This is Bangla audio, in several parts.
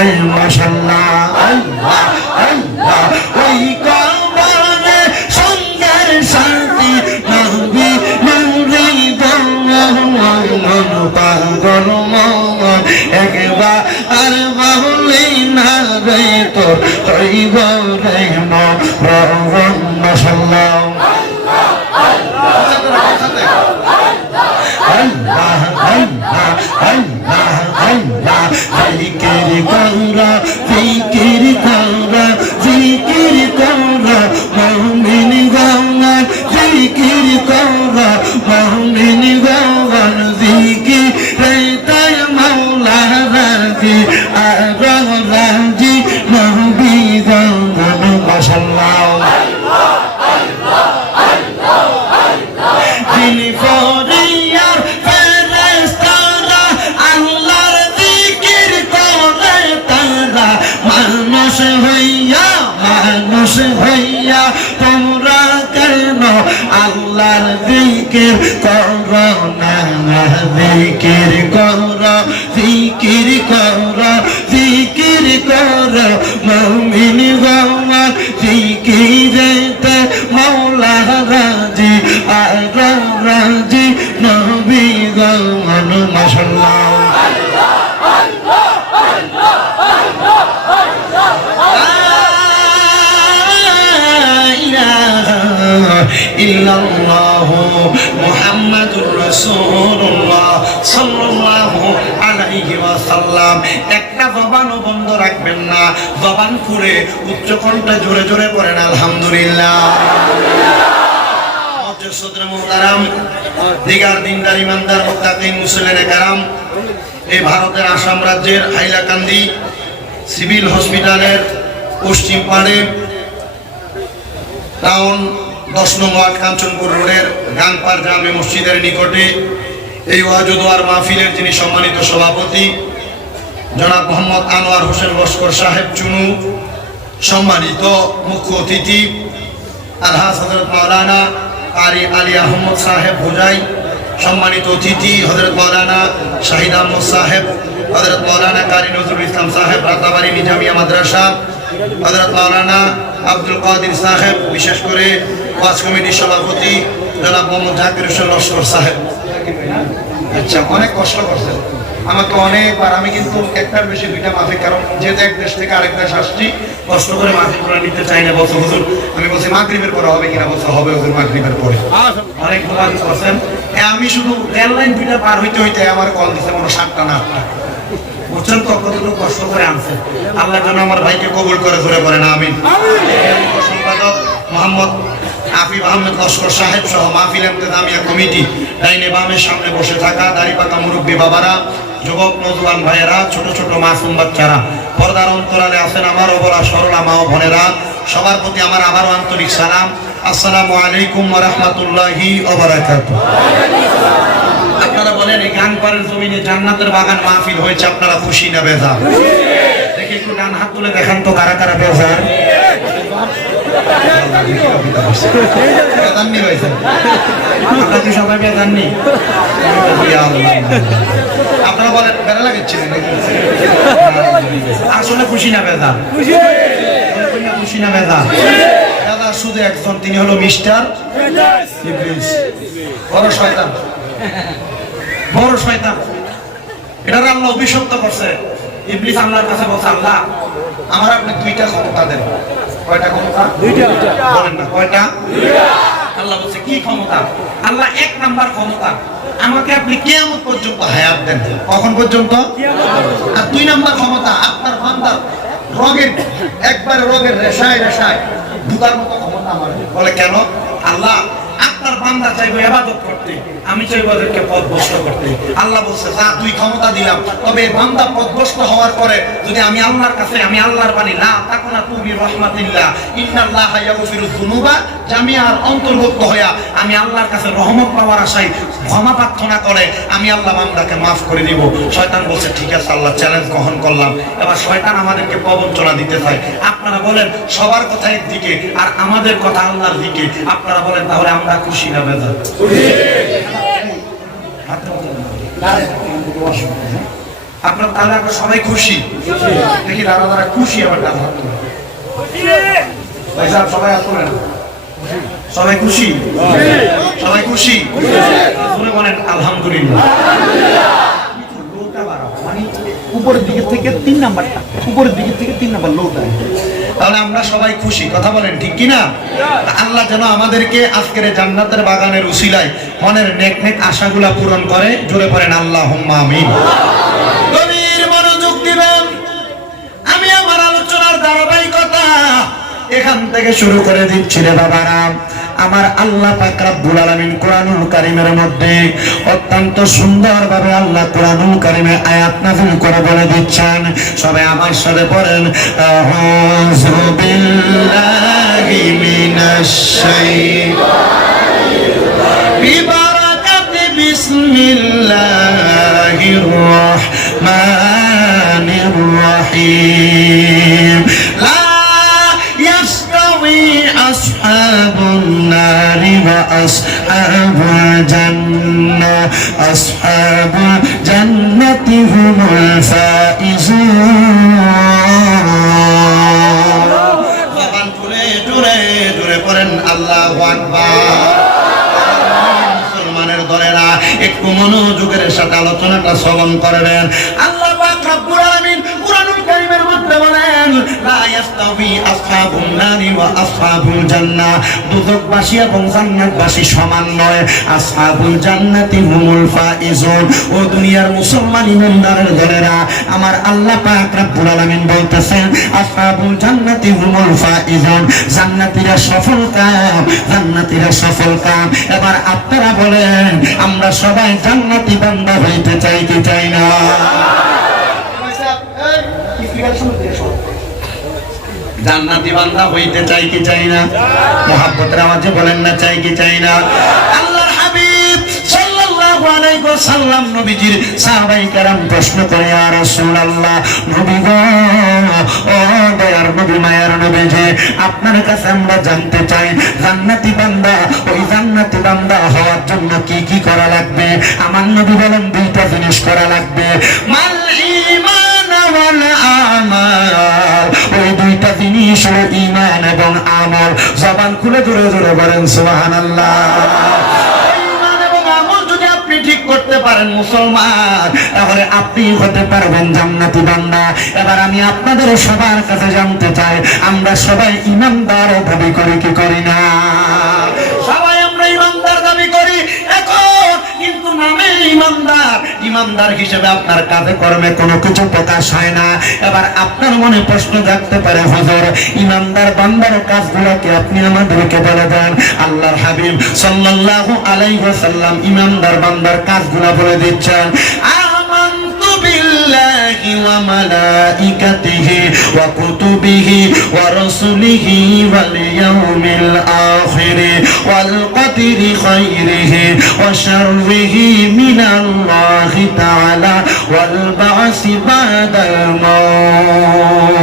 নাই মাশাআল্লাহ আল্লাহ আল্লাহ ওই কবরে সঙ্গের সাথী নবী নূরে মন পাগল মন একবার আর বাউলে না রে তোর হইব রে মরণ মাশাআল্লাহ আল্লাহ আল্লাহ আল্লাহ আল্লাহ জিকির করা জিকির করা জিকির করা মুমিন গাওয়ান জিকির করা মুমিন গাওয়ান জিকির রে তাই মাওলা রাজি আর রাজি নবী গাওয়ান মাশাআল্লাহ মানুষ হইয়া তোমরা কেন আল্লাহর জিকির করো না জিকির করো জিকির করো জিকির করো মুমিন গাওয়া জিকিরেতে মাওলা রাজি আর রাজি নবী গাওয়ান মাশাআল্লাহ ইল্লাল্লাহু মুহাম্মাদুর রাসূলুল্লাহ সাল্লাল্লাহু আলাইহি ওয়াসাল্লাম। একটা জবানও বন্ধ রাখবেন না, জবান খুলে উচ্চ কণ্ঠে জোরে জোরে পড়েন আলহামদুলিল্লাহ। মুসলিম মুহতারাম দিগার দিনদার ইমানদার মুত্তাকিন মুসলিনে কারাম, এই ভারতের আসাম রাজ্যের হাইলাকান্দি সিভিল হসপিটালের পশ্চিম পাড়ে টাউন 10 নং ওয়ার্ড কাঞ্চনপুর রোডের গাংপাড় জামে মসজিদের নিকটে এই ওয়াজ ও দোয়ার মাহফিলের যিনি সম্মানিত সভাপতি জনাব মোহাম্মদ আনোয়ার হোসেন লস্কর সাহেব চুনু, সম্মানিত মুখ্য অতিথি আলহাজ হযরত মাওলানা কারি আলী আহমদ সাহেব হুজাই, সম্মানিত অতিথি হযরত মাওলানা শাহিদ আহমদ সাহেব, হযরত মাওলানা কারি নজরুল ইসলাম সাহেব রাতাবাড়ি নিজামিয়া মাদ্রাসা, হযরত মাওলানা আব্দুল কাদের সাহেব, বিশেষ করে ওয়াজ কমিটির সভাপতি জনাব মোহাম্মদ জাকির হোসেন লস্কর সাহেব। আচ্ছা, অনেক কষ্ট করছেন আমাকে অনেকবার, আমি কিন্তু একটার বেশি দুইটা মাফিক, কারণ যেহেতু এক দেশ থেকে আরেক দেশ আসছি, কষ্ট করে মাফিক করে নিতে চাই না। বলছো হুজুর, আমি বলছি মাগরিবের পরে হবে কিনা, বলছো হবে হুজুর মাগরিবের পরে। অনেক ভালো করছেন। আমি শুধু রেল লাইন দুইটা পার হইতে হইতে আমার কল দিছে মনে 7টা না 8টা, বুঝছেন তো কতটুকু কষ্ট করে আনছে। আল্লাহ যেন আমার ভাইকে কবুল করে ধরে পড়েন আমিন। সম্পাদক মোহাম্মদ আফিফ আহমেদ লস্কর সাহেব সহ মাহফিল ইমতিদামিয়া কমিটি, ডাইনে বামে সামনে বসে থাকা দাড়ি পাকা মুরব্বী বাবারা, যুবক নওজোয়ান ভাইয়েরা, ছোট ছোট মাসুম বাচ্চারা, পর্দার অন্তরালে আছেন আমার অবলা সরলা মা ও বোনেরা, সবার প্রতি আমার আবারও আন্তরিক সালাম। আসসালামু আলাইকুম ওয়া রাহমাতুল্লাহি ওয়া বারাকাতুহু। আপনারা বলেন এই গাংপাড়ের জমিনে জান্নাতের বাগান মাহফিল হয়েছে, আপনারা খুশি না বেজার? দেখি একটু ডান হাত তুলে দেখান তো কারা কারা বেজার। সবাই বেজাননি? আপনারা বলেন বেড়া লাগাচ্ছিলেন আসলে খুশি না বেজার? খুশি না বেজার? দাদা শুধু একজন, তিনি হলো মিস্টার ইবলিস, বড় শয়তান, বড় শয়তান। এটা আল্লাহ অভিশপ্ত করছে। ইবলিস আল্লাহর কাছে বলছে, আল্লাহ আমার আপনি 2টা ক্ষমতা দেন। কয়টা ক্ষমতা? 2টা। বলেন না কয়টা? 2টা। আল্লাহ বলছে কি ক্ষমতা? আল্লাহ 1 নাম্বার ক্ষমতা, আমাকে আপনি কিয়ামত পর্যন্ত হায়াত দেন। কখন পর্যন্ত? কিয়ামত। আর 2 নাম্বার ক্ষমতা, আপনার বান্দার রোগের একবারে রোগের রেশায় রেশায় ঢুকার মতো ক্ষমতা আমার। বলে কেন? আল্লাহ আপনার বান্দা চাইবে ইবাদত করতে, আমি চাইবো ওদেরকে পথভ্রষ্ট করতে। আল্লাহ বলছে যা 2 ক্ষমতা দিলাম, তবে বান্দা পথভ্রষ্ট হওয়ার পরে যদি আমি আল্লাহর কাছে, আমি আল্লাহর বাণী লা তাকুনাতু বিরহমাতিল্লাহ ইন্নাল্লাহা ইয়াগফিরুয যুনুবা জামিআর অন্তর্ভুক্ত হইয়া আমি আল্লাহর কাছে রহমত পাওয়ার আশায় ক্ষমা প্রার্থনা করে আমি আল্লাহ বান্দাকে মাফ করে দিব। শয়তান বলছে ঠিক আছে আল্লাহ, চ্যালেঞ্জ গ্রহণ করলাম। এবার শয়তান আমাদেরকে প্রবঞ্চনা দিতে চায়। আপনারা বলেন সবার কথা একদিকে আর আমাদের কথা আল্লাহর দিকে, আপনারা বলেন তাহলে আমরা খুশি না বেজার? খুশি। আপনার তাহলে আমরা সবাই খুশি দেখি দাদা দাদা খুশি আবার দাদা ভাই সাহেব সবাই আসলে সবাই খুশি সবাই খুশি শুনে বলেন আলহামদুলিল্লাহ মানে উপরের দিকে থেকে 3 নাম্বারটা উপরের দিকে থেকে 3 নাম্বার লোটা তাহলে আমরা সবাই খুশি কথা বলেন ঠিক কি না আল্লাহ যেন আমাদেরকে আজকের জান্নাতের বাগানের উসিলায় মনের নেক নেক আশাগুলা পূরণ করে জোরে পড়েন আল্লাহুম্মা আমিন গভীর মনোযোগ দিবেন আমি আমার আলোচনার ধারাবাহিকতা এখান থেকে শুরু করে দিচ্ছি রে বাবারা আমার আল্লাহ পাক রব্বুল আলামিন কোরআনুল কারীমের মধ্যে অত্যন্ত সুন্দরভাবে আল্লাহ কোরআনুল কারীমে আয়াত নাযিল করে বলে দিচ্ছেন সবাই আমার সাথে পড়েন আউযু বিল্লাহি মিনাশ শাইতানির বিবারাকাতি বিসমিল্লাহির রাহমানির রহিম أصحاب النار وأصحاب الجنة أصحاب الجنة هم الفائزون আল্লাহু আকবার মুসলমানের দলেরা একটু মনোযোগের সাথে আলোচনাটা শ্রবণ করবেন আল্লাহ পাক রব্বুল আলামিন কোরআনুল কারীমের মধ্যে বলেন লা ইয়াস্তাবি আসহাবুন নারি ওয়া আসহাবুল জান্নাহ দুজকবাসী এবং জান্নাতবাসী সমান নয় আসহাবুল জান্নাতি হুমুল ফাইজুন ও দুনিয়ার মুসলমান ইমানদারের দলেরা আমার আল্লাহ পাক রব্বুল আলামিন বলতেছেন আসহাবুল জান্নাতি হুমুল ফাইজুন জান্নাতীরা সফলকাম জান্নাতীরা সফলকাম এবার আপনারা বলেন আমরা সবাই জান্নাতি বান্দা হইতে চাই কি চাই না জান্নাতি বান্দা হইতে চাই কি চাই না মুহাব্বতের আওয়াজে বলেন না চাই কি চাই না আল্লাহর হাবিব সাল্লাল্লাহু আলাইহি ওয়াসাল্লাম নবীজির সাহাবায়ে কেরাম প্রশ্ন করে ইয়া রাসূলুল্লাহ নবী গো ও দয়ার নবী মায়ার নবী যে আপনার কাছে আমরা জানতে চাই জান্নাতি বান্দা ওই জান্নাতি বান্দা হওয়ার জন্য কি কি করা লাগবে আমার নবী বলেন দুইটা জিনিস করা লাগবে মাল ঈমান ওয়াল আমাল ওই দুইটা জিনিস হলো ঈমান এবং আমল জবান খুলে জোরে জোরে বলেন সুবহানাল্লাহ ঈমান এবং আমল যদি আপনি ঠিক করতে পারেন মুসলমান তাহলে আপনি হতে পারবেন জান্নাতি বান্দা এবার আমি আপনাদের সবার কাছে জানতে চাই আমরা সবাই ঈমানদার দাবি করি কি করি না সবাই আমরা ঈমানদার দাবি করি এখন কিন্তু নামে ঈমানদার ঈমানদার হিসেবে আপনার কাজে কর্মে কোনো কিছু প্রকাশ হয় না এবার আপনার মনে প্রশ্ন জাগতে পারে হুজুর ঈমানদার বান্দার কাজগুলোকে আপনি আমাদেরকে বলে দেন আল্লাহর হাবিব সাল্লাল্লাহু আলাইহি ওয়াসাল্লাম ঈমানদার বান্দার কাজগুলো বলে দিচ্ছেন আমানতু বিল্লাহি ওয়া মালাইকাতিহি ওয়া কুতুবিহি ওয়া রাসূলিহি ওয়াল ইয়াউমিল আখির ওয়াল কদরি খাইরিহি ওয়া শাররিহি মিনাল্লাহি তাআলা ওয়াল বা'সি বাদাল মাউত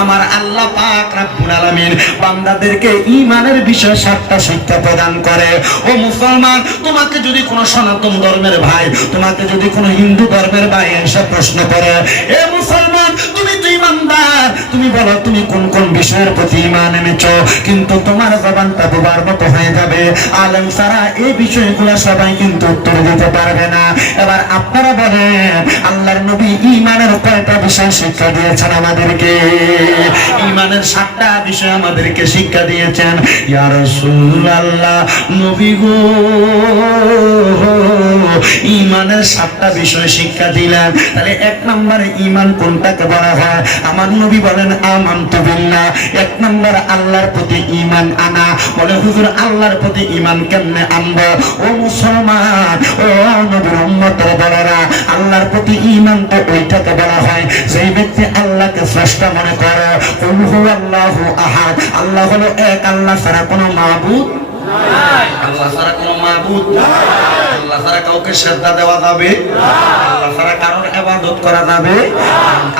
আমার আল্লাহ পাক রব্বুল আলামিন বান্দাদেরকে ঈমানের বিষয়ে 7টা শিক্ষা প্রদান করে ও মুসলমান তোমাকে যদি কোনো সনাতন ধর্মের ভাই তোমাকে যদি কোনো হিন্দু ধর্মের ভাই এসে প্রশ্ন করে এ মুসলমান তুমি তো ঈমানদার তুমি বলো তুমি কোন কোন বিষয়ের প্রতি ঈমান এনেছো কিন্তু তোমার জবানটা বোবার মতো হয়ে যাবে আলেম সারা এই বিষয়গুলো সবাই কিন্তু উত্তর দিতে পারবে না এবার আপনারা বলেন আল্লাহর নবী ঈমানের কয়টা বিষয় শিক্ষা দিয়েছেন আমাদেরকে ঈমানের 7টা বিষয় আমাদেরকে শিক্ষা দিয়েছেন ইয়া রাসূলুল্লাহ নবী গো ঈমানের 7টা বিষয় শিক্ষা দিলেন তাহলে 1 নম্বরে ঈমান কোনটাকে বলা হয় আমার নবী বলেন আমানতু বিল্লাহ 1 নম্বর আল্লাহর প্রতি ঈমান আনা বলে হুজুর আল্লাহর প্রতি ঈমান কেমনে আনবো ও মুসলমান ও নবীর উম্মতের বলেরা আল্লাহর প্রতি ঈমান তো ওইটাকে বলা হয় যেই ব্যক্তি আল্লাহকে স্রষ্টা মনে করে কুল হুয়াল্লাহু আহাদ আল্লাহ হলো এক আল্লাহ ছাড়া কোনো মাবুদ নাই আল্লাহ ছাড়া কোনো মাবুদ নাই আল্লাহ ছাড়া কাউকে শ্রদ্ধা দেওয়া যাবে না আল্লাহ ছাড়া কারোর ইবাদত করা যাবে না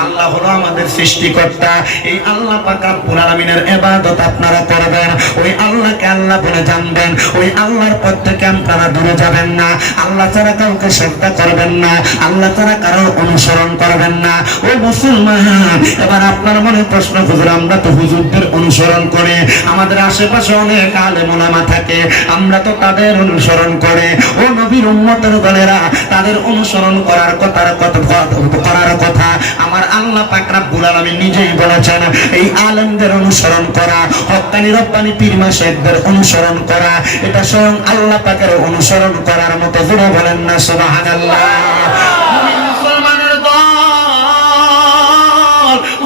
আল্লাহ হলো আমাদের সৃষ্টিকর্তা এই আল্লাহ পাক রব্বুল আলামিনের ইবাদত আপনারা করবেন, ওই আল্লাহকে আল্লাহ বলে জানবেন, ওই আল্লাহর পথ থেকে আপনারা দূরে যাবেন না, আল্লাহ ছাড়া কাউকে শ্রদ্ধা করবেন না, আল্লাহ ছাড়া কারো অনুসরণ করবেন না। ও মুসলমান, এবার আপনার মনে প্রশ্ন, হুজুর আমরা তো হুজুরদের অনুসরণ করি, আমাদের আশেপাশে অনেক আলেম ওলামা থাকে, আমরা তো তাদের অনুসরণ করে, ও নবীর উম্মতের দলেরা তাদের অনুসরণ করার কথা আমার আল্লাহ পাক রব্বুল আলামিন নিজেই বলেছেন, এই আলেমদের অনুসরণ করা, হক্কানি রব্বানি পীর মাশায়েখদের অনুসরণ করা, এটা স্বয়ং আল্লাহ পাকের অনুসরণ করার মতো। জোরে বলেন না সুবহানাল্লাহ। মুসলমানের দল,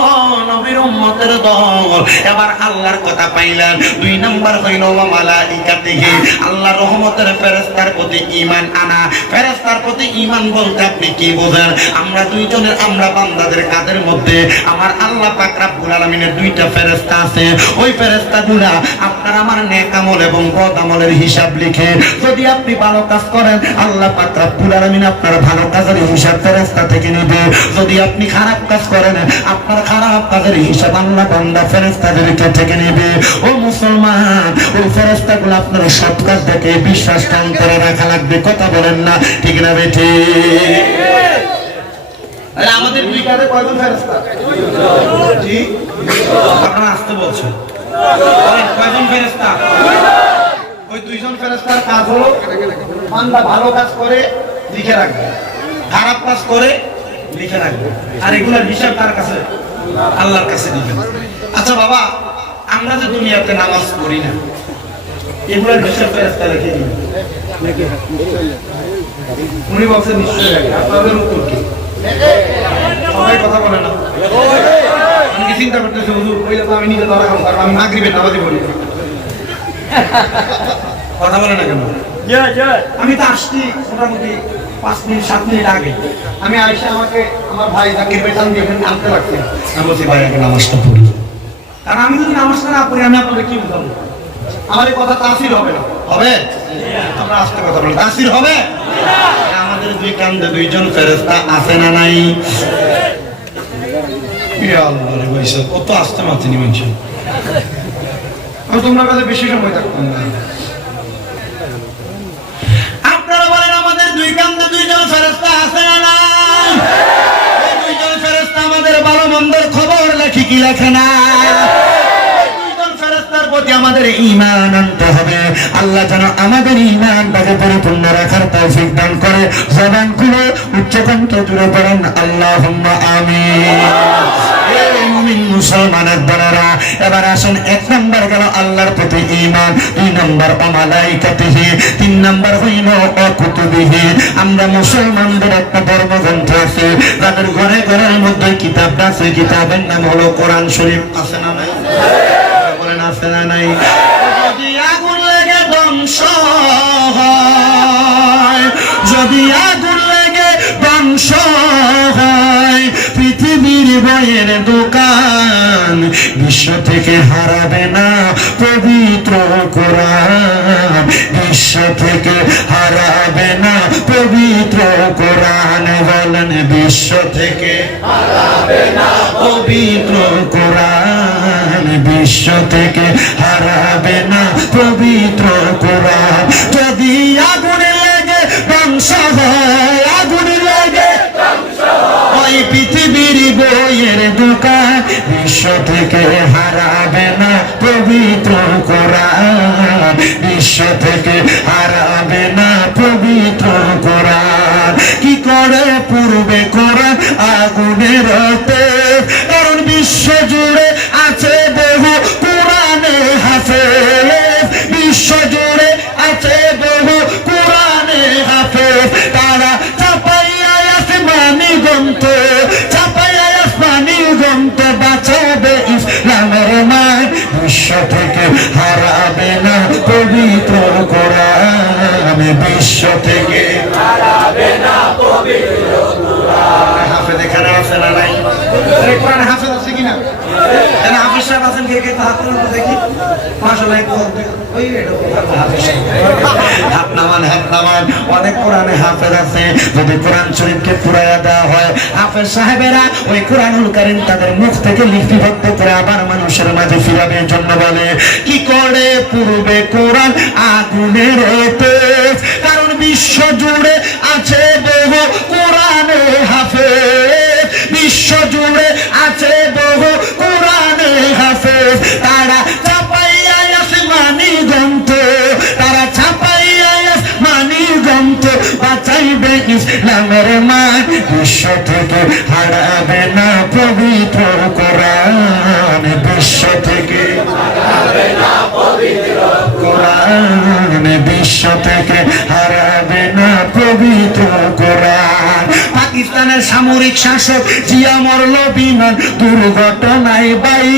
ও নবীর উম্মতের দল, এবার আল্লাহর কথা পাইলেন। 2 নাম্বার হইল ওয়া মালাইকাতিহি, আল্লাহর রহমতের ফেরেশতার প্রতি ঈমান আনা। ফেরেশতার প্রতি ঈমান বলতে আপনি কি বোঝেন? আমরা দুইজনের, আমরা বান্দাদের কাদের মধ্যে আমার আল্লাহ পাক রব্বুল আলামিনের 2টা ফেরেশতা আছে। ওই ফেরেশতাগুলা আপনার আমার নেক আমল এবং বদ আমলের হিসাব লিখে, যদি আপনি ভালো কাজ করেন আল্লাহ পাক রব্বুল আলামিন আপনার ভালো কাজের হিসাব ফেরেশতা থেকে নেবে, যদি আপনি খারাপ কাজ করেন আপনার খারাপ কাজের হিসাব আল্লাহ বান্দা ফেরেশতাদেরকে থেকে নেবে। ও মুসলমান, ওই ফেরেশতাগুলো আপনার সৎ কাজ দেখে বিশ্বাসটা অন্তরে রাখা লাগবে। কথা বলেন না ঠিক না বেঠি? আরে আমাদের 2 কাজে কয়জন ফেরেশতা? জি, আপনারা আসতে বলছেন কয়জন ফেরেশতা? ওই 2 জন ফেরেশতার কাজ হলো বান্দা ভালো কাজ করে লিখে রাখবে, খারাপ কাজ করে লিখে রাখবে, আর এগুলোর হিসাব কার কাছে? আল্লাহর কাছে দিবেন। আচ্ছা বাবা, আমরা যে দুনিয়াতে নামাজ পড়ি না, এগুলোর হিসাব ফেরেশতা রেখে দিবেন। উনি বলছেন নিশ্চয়ই রাখে। আপনাদের উত্তর কি? সবাই কথা বলে না। আমি কি চিন্তা করতেছি, হুজুর কইলে তো আমি নিজে ধরা খাবো, কারণ আমি মাগরিবের নামাজই পড়ি। কথা বলে না কেন? আমি তো আসছি মোটামুটি 5 মিনিট 7 মিনিট আগে। আমি আইসা আমাকে আমার ভাই জাকির ভাই টান দিয়ে এখানে আনতে লাগছে। আমি বলছি ভাই আগে নামাজটা পড়ি, কারণ আমি যদি নামাজটা না পড়ি আমি আপনাদের কি বুঝাবো? আমার এই কথা তাসির হবে না। হবে? আমরা আস্তে কথা বলি, তাসির হবে? আমাদের 2 কান্দে 2 জন ফেরেশতা আছে না নাই? ইয়া আল্লাহ রে ভাই, কত আস্তে মাথা নিমেন। আমি তোমার কাছে বেশি সময় থাকতাম না। আপনারা বলেন আমাদের 2 কান্দে 2 জন ফেরেশতা আছে না নাই? এই 2 জন ফেরেশতা আমাদের ভালো মন্দের খবর লেখে কি লেখে না? প্রতি আমাদের ঈমান আনতে হবে। আল্লাহ যেন আমাদের ঈমানটাকে পরিপূর্ণ রাখার তৌফিক দান করে। জবান খুলে উচ্চকণ্ঠে জুড়ে পড়েন আল্লাহুম্মা আমিন। এই মুমিন মুসলমানের দলেরা, এবার আসেন 1 নাম্বার গেল আল্লাহর প্রতি ঈমান, 2 নাম্বার ওয়া মালাইকাতিহি, 3 নাম্বার হইল ওয়া কুতুবিহি। আমরা মুসলমানদের একটা ধর্মগ্রন্থ আছে, যাদের ঘরে ঘরের মধ্যে কিতাবটা আছে, কিতাবের নাম হলো কোরআন শরীফ। আছে না নাই? আছে না নাই? যদি আগুন লেগে ধ্বংস হয়, যদি আগুন লেগে ধ্বংস হয়, পৃথিবীর বইয়ের দোকান বিশ্ব থেকে হারাবে না পবিত্র কোরআন, বিশ্ব থেকে হারাবে না পবিত্র কোরআন। বলেন বিশ্ব থেকে হারাবে না পবিত্র কোরআন, বিশ্ব থেকে হারাবে না পবিত্র কোরআন। যদি আগুনে লেগে ধ্বংস হয়, আগুনে লেগে ওই পৃথিবীর বইয়ের দোকান, বিশ্ব থেকে হারাবে না পবিত্র কোরআন, বিশ্ব থেকে হারাবে না পবিত্র কোরআন। কি করে পূর্বে কোরআন আগুনের তেজ, কারণ বিশ্ব জুড়ে আছে বহু কোরআনে হাফেজ, বিশ্ব জুড়ে আছে বহু কোরআনে হাফেজ। তারা চাপাইয়া আসমানি গ্রন্থ, চাপাইয়া আসমানি গ্রন্থ বাঁচাবে ইসলামের মান, বিশ্ব থেকে হারাবে না পবিত্র কোরআন, বিশ্ব থেকে হারাবে না পবিত্র কোরআন। হাফেজ এখানে আছে না নাই? আছেন কে কে হাত তুলুন তো দেখি মাশাআল্লাহ ওই হাত নামান অনেক কোরআনে হাফেজ আছে যদি কোরআন শরীফকে পুরাইয়া দেওয়া হয় হাফেজ সাহেবেরা ওই কোরআনুল কারীম তাদের মুখ থেকে লিপিবদ্ধ করে আবার মানুষের মাঝে ফিরাবে জন্য বলে কি করে পূর্বে কোরআন আগুনের তেজ কারণ বিশ্ব জুড়ে আছে বহু কোরআনে হাফেজ বিশ্ব জুড়ে আছে বহু কোরআনে হাফেজ তারা ছাপাইয়া আসমানি গ্রন্থ তারা ছাপাইয়া আসমানি গ্রন্থ বাঁচাইবে ইসলামের মান বিশ্ব থেকে হারাবে না পবিত্র কোরআন বিশ্ব থেকে হারাবে না পবিত্র কোরআন বিশ্ব থেকে হারাবে না পবিত্র কোরআন পাকিস্তানের সামরিক শাসক জিয়া মরল বিমান দুর্ঘটনায় বাই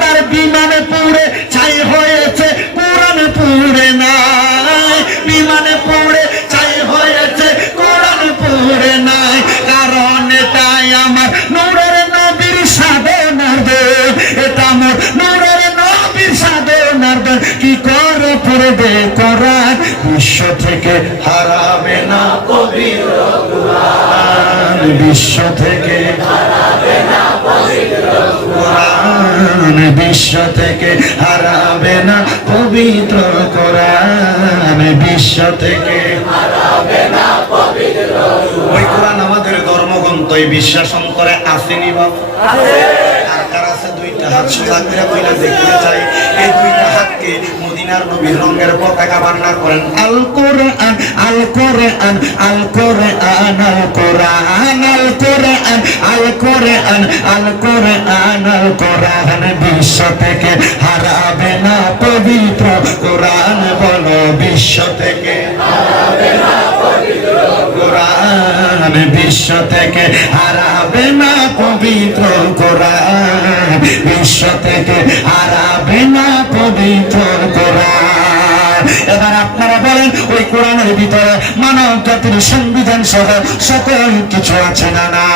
তার বিমানে পুড়ে ছাই হয়েছে কোরআন পুড়ে নাই বিমানে পুড়ে ছাই হয়েছে কোরআন পুড়ে নাই কারণ এটাই আমার নূরের নবীর সাধনার দেন এটা আমার নূরের নবীর সাধনার দেন কি করে পড়বে কোরআন বিশ্ব থেকে হারাবে না পবিত্র কোরআন বিশ্ব থেকে হারাবে না পবিত্র কোরআন বিশ্ব থেকে হারাবে না পবিত্র কোরআন বিশ্ব থেকে হারাবে না পবিত্র ওই কোরআন আমাদের ধর্মগ্রন্থ বিশ্বাস করে আসেনি বাবা আছে আর কার আছে দুইটা হাত সোজা করে কইলা দেখতে চাই এই দুইটা হাতকে মদিনার নবীর রঙের পতাকা বান্নার করেন আল কোরআন আল কোরআন আল কোরআন আল কোরআন আল কোরআন আল কোরআন আল কোরআন আল কোরআন বিশ্ব থেকে হারাবে না পবিত্র কোরআন বলো বিশ্ব থেকে হারাবে না পবিত্র কোরআন বিশ্ব থেকে হারাবে না পবিত্র কোরআন বিশ্ব থেকে হারাবে না পবিত্র কোরআন এবার আপনারা বলেন ওই কোরআনের ভিতরে মানব জাতির সংবিধান সহ সকল কিছু আছে না না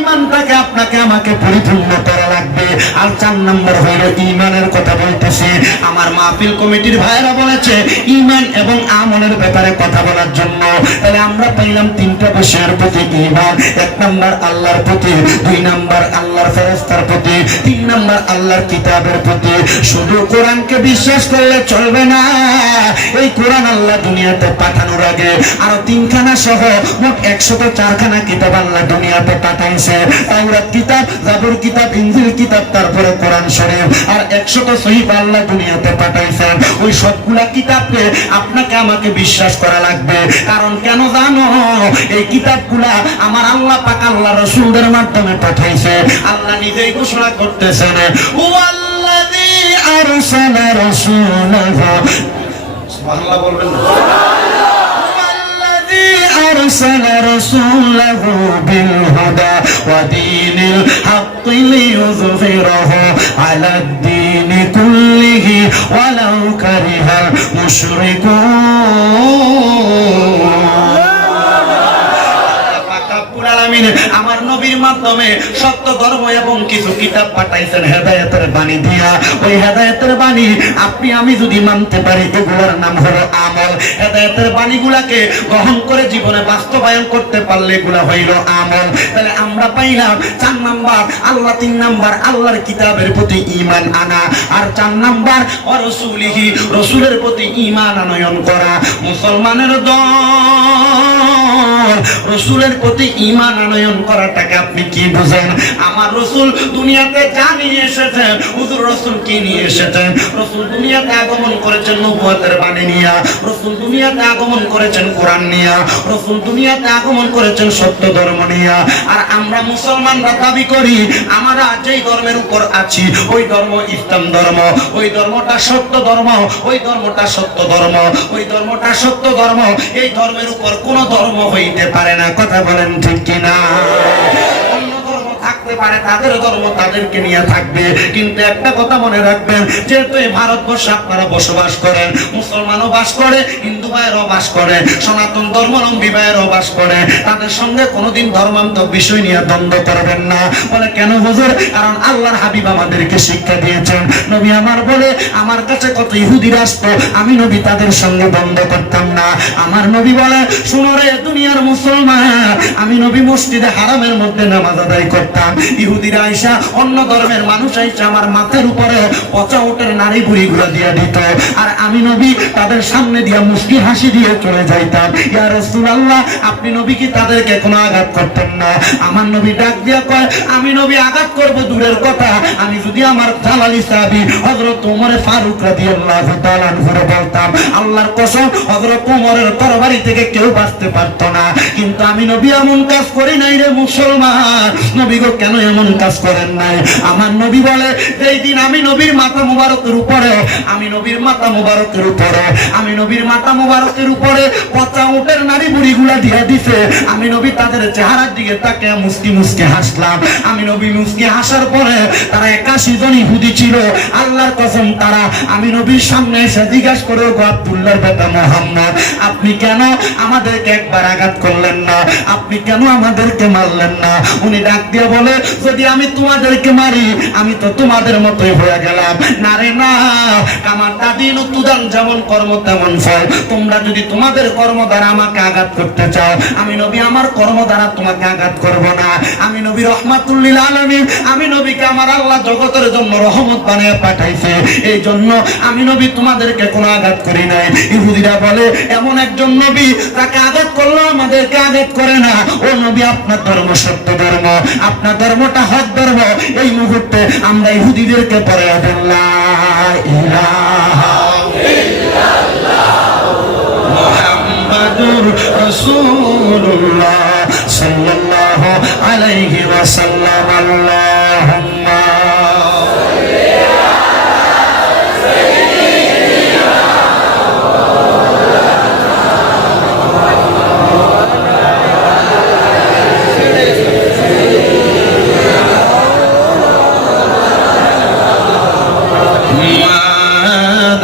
ইমানটাকে আপনাকে আমাকে পরিপূর্ণ করা লাগবে আর 4 নম্বর হলো ঈমানের কথা বলতেছি আমার মাহফিল কমিটির ভাইরা বলেছে ঈমান এবং আমলের ব্যাপারে কথা বলার জন্য তাহলে আমরা পাইলাম 3টা বিষয়ের প্রতি ঈমান 1 নম্বর আল্লাহর প্রতি 2 নম্বর আল্লাহর ফেরেশতার প্রতি 3 নম্বর আল্লাহর কিতাবের প্রতি শুধু কোরআনকে বিশ্বাস করলে চলবে না এই কোরআন আল্লাহ দুনিয়াতে পাঠানোর আগে আরো 3খানা সহ মোট 104খানা কিতাব আল্লাহ দুনিয়াতে পাঠাইছে তাওরাত কিতাব জাবুর কিতাব ইনজিল কিতাব তারপরে কোরআন শরীফ আর 100টা সহিফা আল্লাহ দুনিয়াতে পাঠাইছেন ওই সবগুলা কিতাবকে আপনাকে আমাকে বিশ্বাস করা লাগবে কারণ কেন জানো এই কিতাবগুলা আমার আল্লাহ পাক আল্লাহ রাসূলদের মাধ্যমে পাঠাইছে আল্লাহ নিজেই ঘোষণা করতেছেন ওয়াল্লাযী আরসালা রাসূলাহু সুবহানাল্লাহ বলবেন أرسل رسوله بالهدى ودين الحق ليظهره على الدين كله ولو كره المشركون আমার নবীর মাধ্যমে সত্য ধর্ম এবং কিছু কিতাব পাঠাইছেন হেদায়েতের বাণী দিয়া ওই হেদায়েতের বাণী আপনি আমি যদি মানতে পারি এগুলোর নাম হলো আমল হেদায়েতের বাণীগুলাকে গ্রহণ করে জীবনে বাস্তবায়ন করতে পারলে এগুলা হইল আমল তাহলে আমরা পাইলাম 4 নাম্বার আল্লাহ 3 নাম্বার আল্লাহর কিতাবের প্রতি ঈমান আনা আর 4 নাম্বার রাসূলিহি রাসূলের প্রতি ঈমান আনয়ন করা মুসলমানের দল রাসূলের প্রতি ঈমান আনয়ন করাটাকে আপনি কি বুঝেন আমার রাসূল দুনিয়াতে যা নিয়ে এসেছেন হুজুর রাসূল কি নিয়ে এসেছেন রাসূল দুনিয়াতে আগমন করেছেন নবুয়তের বাণী নিয়ে রাসূল দুনিয়াতে আগমন করেছেন কোরআন নিয়ে রাসূল দুনিয়াতে আগমন করেছেন সত্য ধর্ম নিয়ে আর আমরা মুসলমানরা দাবি করি আমরা যেই ধর্মের উপর আছি ওই ধর্ম ইসলাম ধর্ম ওই ধর্মটা সত্য ধর্ম ওই ধর্মটা সত্য ধর্ম ওই ধর্মটা সত্য ধর্ম এই ধর্মের উপর কোন ধর্ম হইতে পারে না কথা বলেন ঠিক কিনা অন্য ধর্ম থাকতে পারে, তাদের ধর্ম তাদেরকে নিয়ে থাকবে। কিন্তু একটা কথা মনে রাখবেন, যেহেতু এই ভারতবর্ষে আপনারা বসবাস করেন, মুসলমানও বাস করে, হিন্দু ভাইয়েরও বাস করে, সনাতন ধর্মাবলম্বী ভাইয়েরও বাস করে, তাদের সঙ্গে কোনোদিন ধর্মান্তর বিষয় নিয়ে দ্বন্দ্ব করবেন না। বলে কেন হুজুর? কারণ আল্লাহর হাবিব আমাদেরকে শিক্ষা দিয়েছেন। নবী আমার বলে, আমার কাছে কত ইহুদিরা আসতো, আমি নবী তাদের সঙ্গে দ্বন্দ্ব করতাম না। আমার নবী বলে, শুনো রে দুনিয়ার মুসলমান, আমি নবী মসজিদে হারামের মধ্যে নামাজ আদায় করতাম, ইহুদিরা আইসা, অন্য ধর্মের মানুষ আইসা আমার মাথার উপরে পচা উটের নারী বুড়িগুলো দিয়ে দিত, আর আমি নবী তাদের সামনে দিয়া মুস্কি হাসি দিয়ে চলে যাইতাম। ইয়া রাসূলুল্লাহ, আপনি নবী কি তাদেরকে কোনো আঘাত করতেন না? আমার নবী ডাক দিয়া কয়, আমি নবী আঘাত করব দূরের কথা, আমি যদি আমার জালালি সাহাবী হযরত ওমর ফারুক রাদিয়াল্লাহু তাআলা আনহুরে বলতাম, আল্লাহর কসম হযরত ওমরের তরবারি থেকে কেউ বাঁচতে পারতো না। কিন্তু আমি নবী এমন কাজ করি নাই রে মুসলমান। নবী গো কেন এমন কাজ করেন নাই? আমার নবী বলে, যেই দিন আমি নবীর মাথা মুবারকের উপরে, আমি নবীর মাথা মুবারকের উপরে, আমি নবীর মাথা মুবারকের উপরে পচা উটের নারী বুড়িগুলা দিয়ে দিছে, আমি নবী তাদের চেহারার দিকে তাকে মুস্কি মুস্কি হাসলাম। আমি নবী মুস্কি হাসার পরে তারা 81 জন ইহুদি ছিল, আল্লাহর কসম তারা আমি নবীর সামনে এসে জিজ্ঞাসা করে, গো আব্দুল্লাহর বেটা মুহাম্মদ, আপনি কেন আমাদেরকে একবার আঘাত করলেন না? আপনি কেন আমাদেরকে মারলেন না? উনি ডাক দিয়ে বলে, যদি আমি তোমাদেরকে মারি, আমি তো তোমাদের মতোই হয়ে গেলাম। না রে না, আমার দাদিন উত্তুদান, যেমন কর্ম তেমন ফল। তোমরা যদি তোমাদের কর্ম দ্বারা আমাকে আঘাত করতে চাও, আমি নবী আমার কর্ম দ্বারা তোমাকে আঘাত করব না। আমি নবী রহমাতুল লিল আলামিন, আমি নবীকে আমার আল্লাহ জগতের জন্য রহমত বানিয়ে পাঠাইছে, এই জন্য আমি নবী তোমাদেরকে কোনো আঘাত করি নাই। ইহুদিরা বলে, এমন একজন নবী, তাকে আঘাত করলো আমাদেরকে আঘাত করে না। ও নবী, আপনার ধর্ম সত্য ধর্ম, আপনার ধর্মটা হক ধর্ম। এই মুহূর্তে আমরা ইহুদিদেরকে পড়ে দেন লা ইলাহা ইল্লাল্লাহ মুহাম্মাদুর রাসূলুল্লাহ সাল্লাল্লাহু আলাইহি ওয়াসাল্লাম।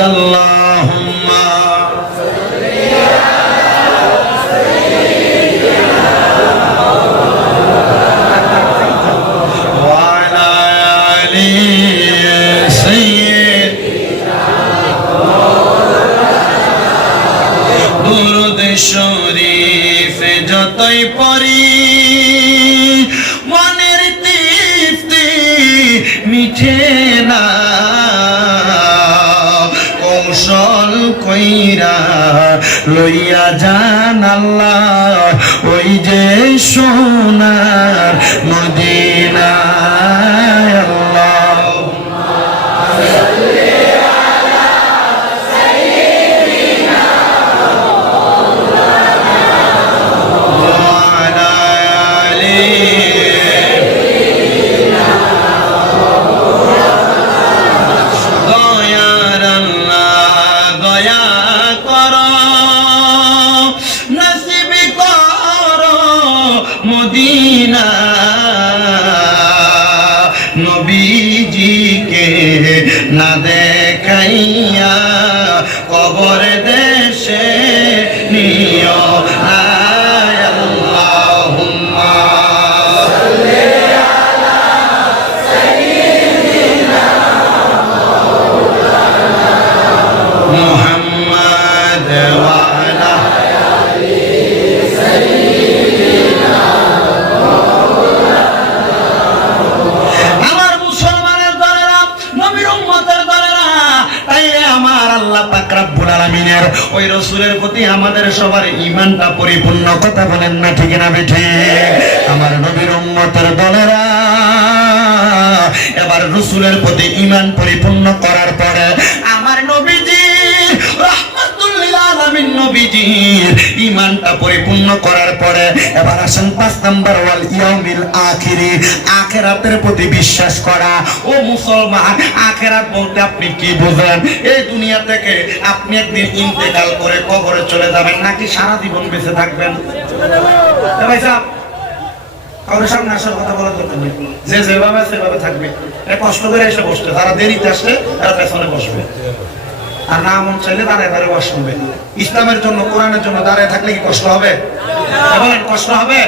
আল্লাহুম্মা শরীফে যতই পড়ি মনের তৃপ্তি মিঠে না, কৌশল কইরা লইয়া যান আল্লাহ ওই যে সোনার মদিনা। মদিনা নবীজিকে না দেখাইয়া কবর দেশে নিও আল্লাহুম্মা সাল্লি আলা সাইয়্যিদিনা মুহাম্মাদ ওয়া আলা আলি সাইয়্যিদিনা। আমার মুসলমানের দলেরা, নবীর উম্মতের দলেরা, তাইলে আমার আল্লাহ পাক রব্বুল আলামিনের ওই রাসূলের প্রতি আমাদের সবার ঈমানটা পরিপূর্ণ। কথা বলেন না ঠিক না বেঠিক? আমার নবীর উম্মতের দলেরা এবার রাসূলের প্রতি ঈমান পরিপূর্ণ করার পরে আমার নবীজি রাহমাতুল লিল আলামিন নবীজির ঈমানটা পরিপূর্ণ করার পরে এবার আসেন 5 নাম্বার, ওয়াল ইয়াউমিল আখিরি, আখিরাতের প্রতি বিশ্বাস করা। ও মুসলমান, আখিরাত বলতে আপনি কি বুঝেন? এই দুনিয়া থেকে আপনি একদিন ইন্তেকাল করে কবরে চলে যাবেন, নাকি সারা জীবন বেঁচে থাকবেন? ভাই সাহেব কারোর সামনে আসার কথা বলার দরকার নেই, যে যেভাবে সেভাবে থাকবে। কষ্ট করে এসে বসবে, যারা দেরিতে আসছে তারা পেছনে বসবে, আর না মন চাইলে দাঁড়ায় দাঁড়িয়ে ওয়াজ শুনবে। ইসলামের জন্য, কোরআনের জন্য দাঁড়ায় থাকলে কি কষ্ট হবে? বলেন, কষ্ট হবে?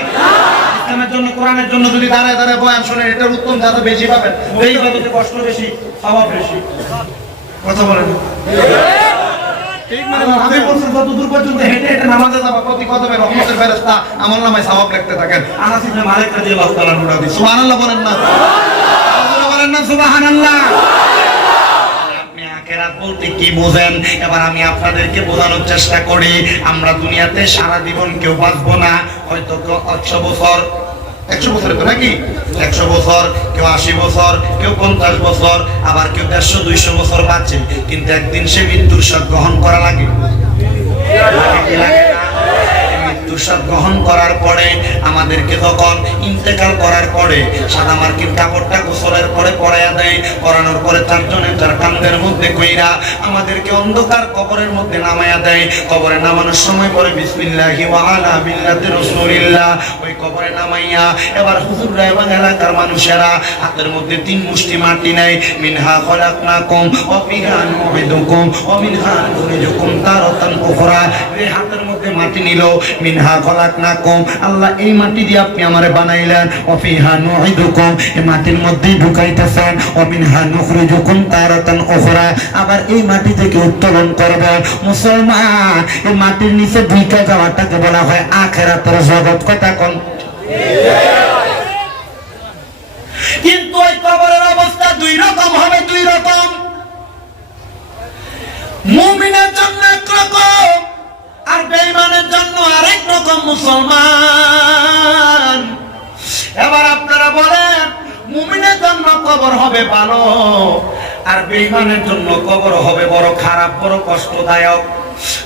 ইসলামের জন্য, কোরআনের জন্য যদি দাঁড়ায় দাঁড়ায় বয়ান শোনেন, এটার উত্তম যাতে বেশি পাবেন। এই ইবাদতে কষ্ট বেশি, স্বভাব বেশি। কথা বলেন আমি বলছি যতদূর পর্যন্ত হেঁটে হেঁটে নামাজে যাবা, প্রতি কদমে রহমতের ফেরেশতা আমল নামায় সওয়াব লিখতে থাকেন। আনাস ইবনে মালিক রাদিয়াল্লাহু তাআলা নুরাদি সুবহানাল্লাহ বলেন না, বলেন না সুবহানাল্লাহ। আপনি আখিরাত বলতে কি বোঝেন? এবার আমি আপনাদেরকে বোঝানোর চেষ্টা করি। আমরা দুনিয়াতে সারা জীবন কেউ বাঁচবো না, হয়তো 100 বছর, 100 বছরে তো নাকি 100 বছর, কেউ 80 বছর, কেউ 50 বছর, আবার কেউ 150-200 বছর বাঁচে, কিন্তু একদিন সে মৃত্যুর স্বাদ গ্রহণ করা লাগে। মৃত্যুর স্বাদ গ্রহণ করার পরে আমাদেরকে যখন ইন্তেকাল করার পরে সাদা মার্কিন কাপড়টা গোসলের পরে পরাইয়া দেয়, পরানোর পরে চারজনে চার কান্দের মধ্যে কইরা আমাদেরকে অন্ধকার কবরের মধ্যে নামাইয়া দেয়। কবরে নামানোর সময় পরে বিসমিল্লাহি ওয়া আলা মিল্লাতি রাসূলিল্লাহ ওই কবরে নামাইয়া এবার হুজুররা এবং এলাকার মানুষেরা হাতের মধ্যে 3 মুষ্টি মাটি নেয়। মিনহা খলাকনাকুম ওয়া ফিহা নুঈদুকুম ওয়া মিনহা নুখরিজুকুম তারাতান উখরা। এই হাতের মধ্যে মাটি নিল, মিনহা খলাকনাকুম, আল্লাহ এই মাটি দিয়ে আপনি আমারে বানাইলেন, ওয়া ফিহা নুঈদুকুম, এই মাটির মধ্যে ঢুকাইতেছেন, ওয়া মিনহা নুখরিজুকুম তারাতান উখরা, আবার এই মাটি থেকে উত্তোলন করব। মুসলমান, এই মাটির নিচে ঢুকে যাওয়াটাকে বলা হয় আখিরাতের জগৎ। কথা কোন? কিন্তু ওই কবরের অবস্থা 2 রকম হবে, 2 রকম। মুমিনের জন্য এক রকম, আর বেঈমানের জন্য আরেক রকম। মুসলমান, এবার আপনারা বলেন, মুমিনের জন্য কবর হবে ভালো, আর বেঈমানের জন্য কবর হবে বড় খারাপ, বড় কষ্টদায়ক।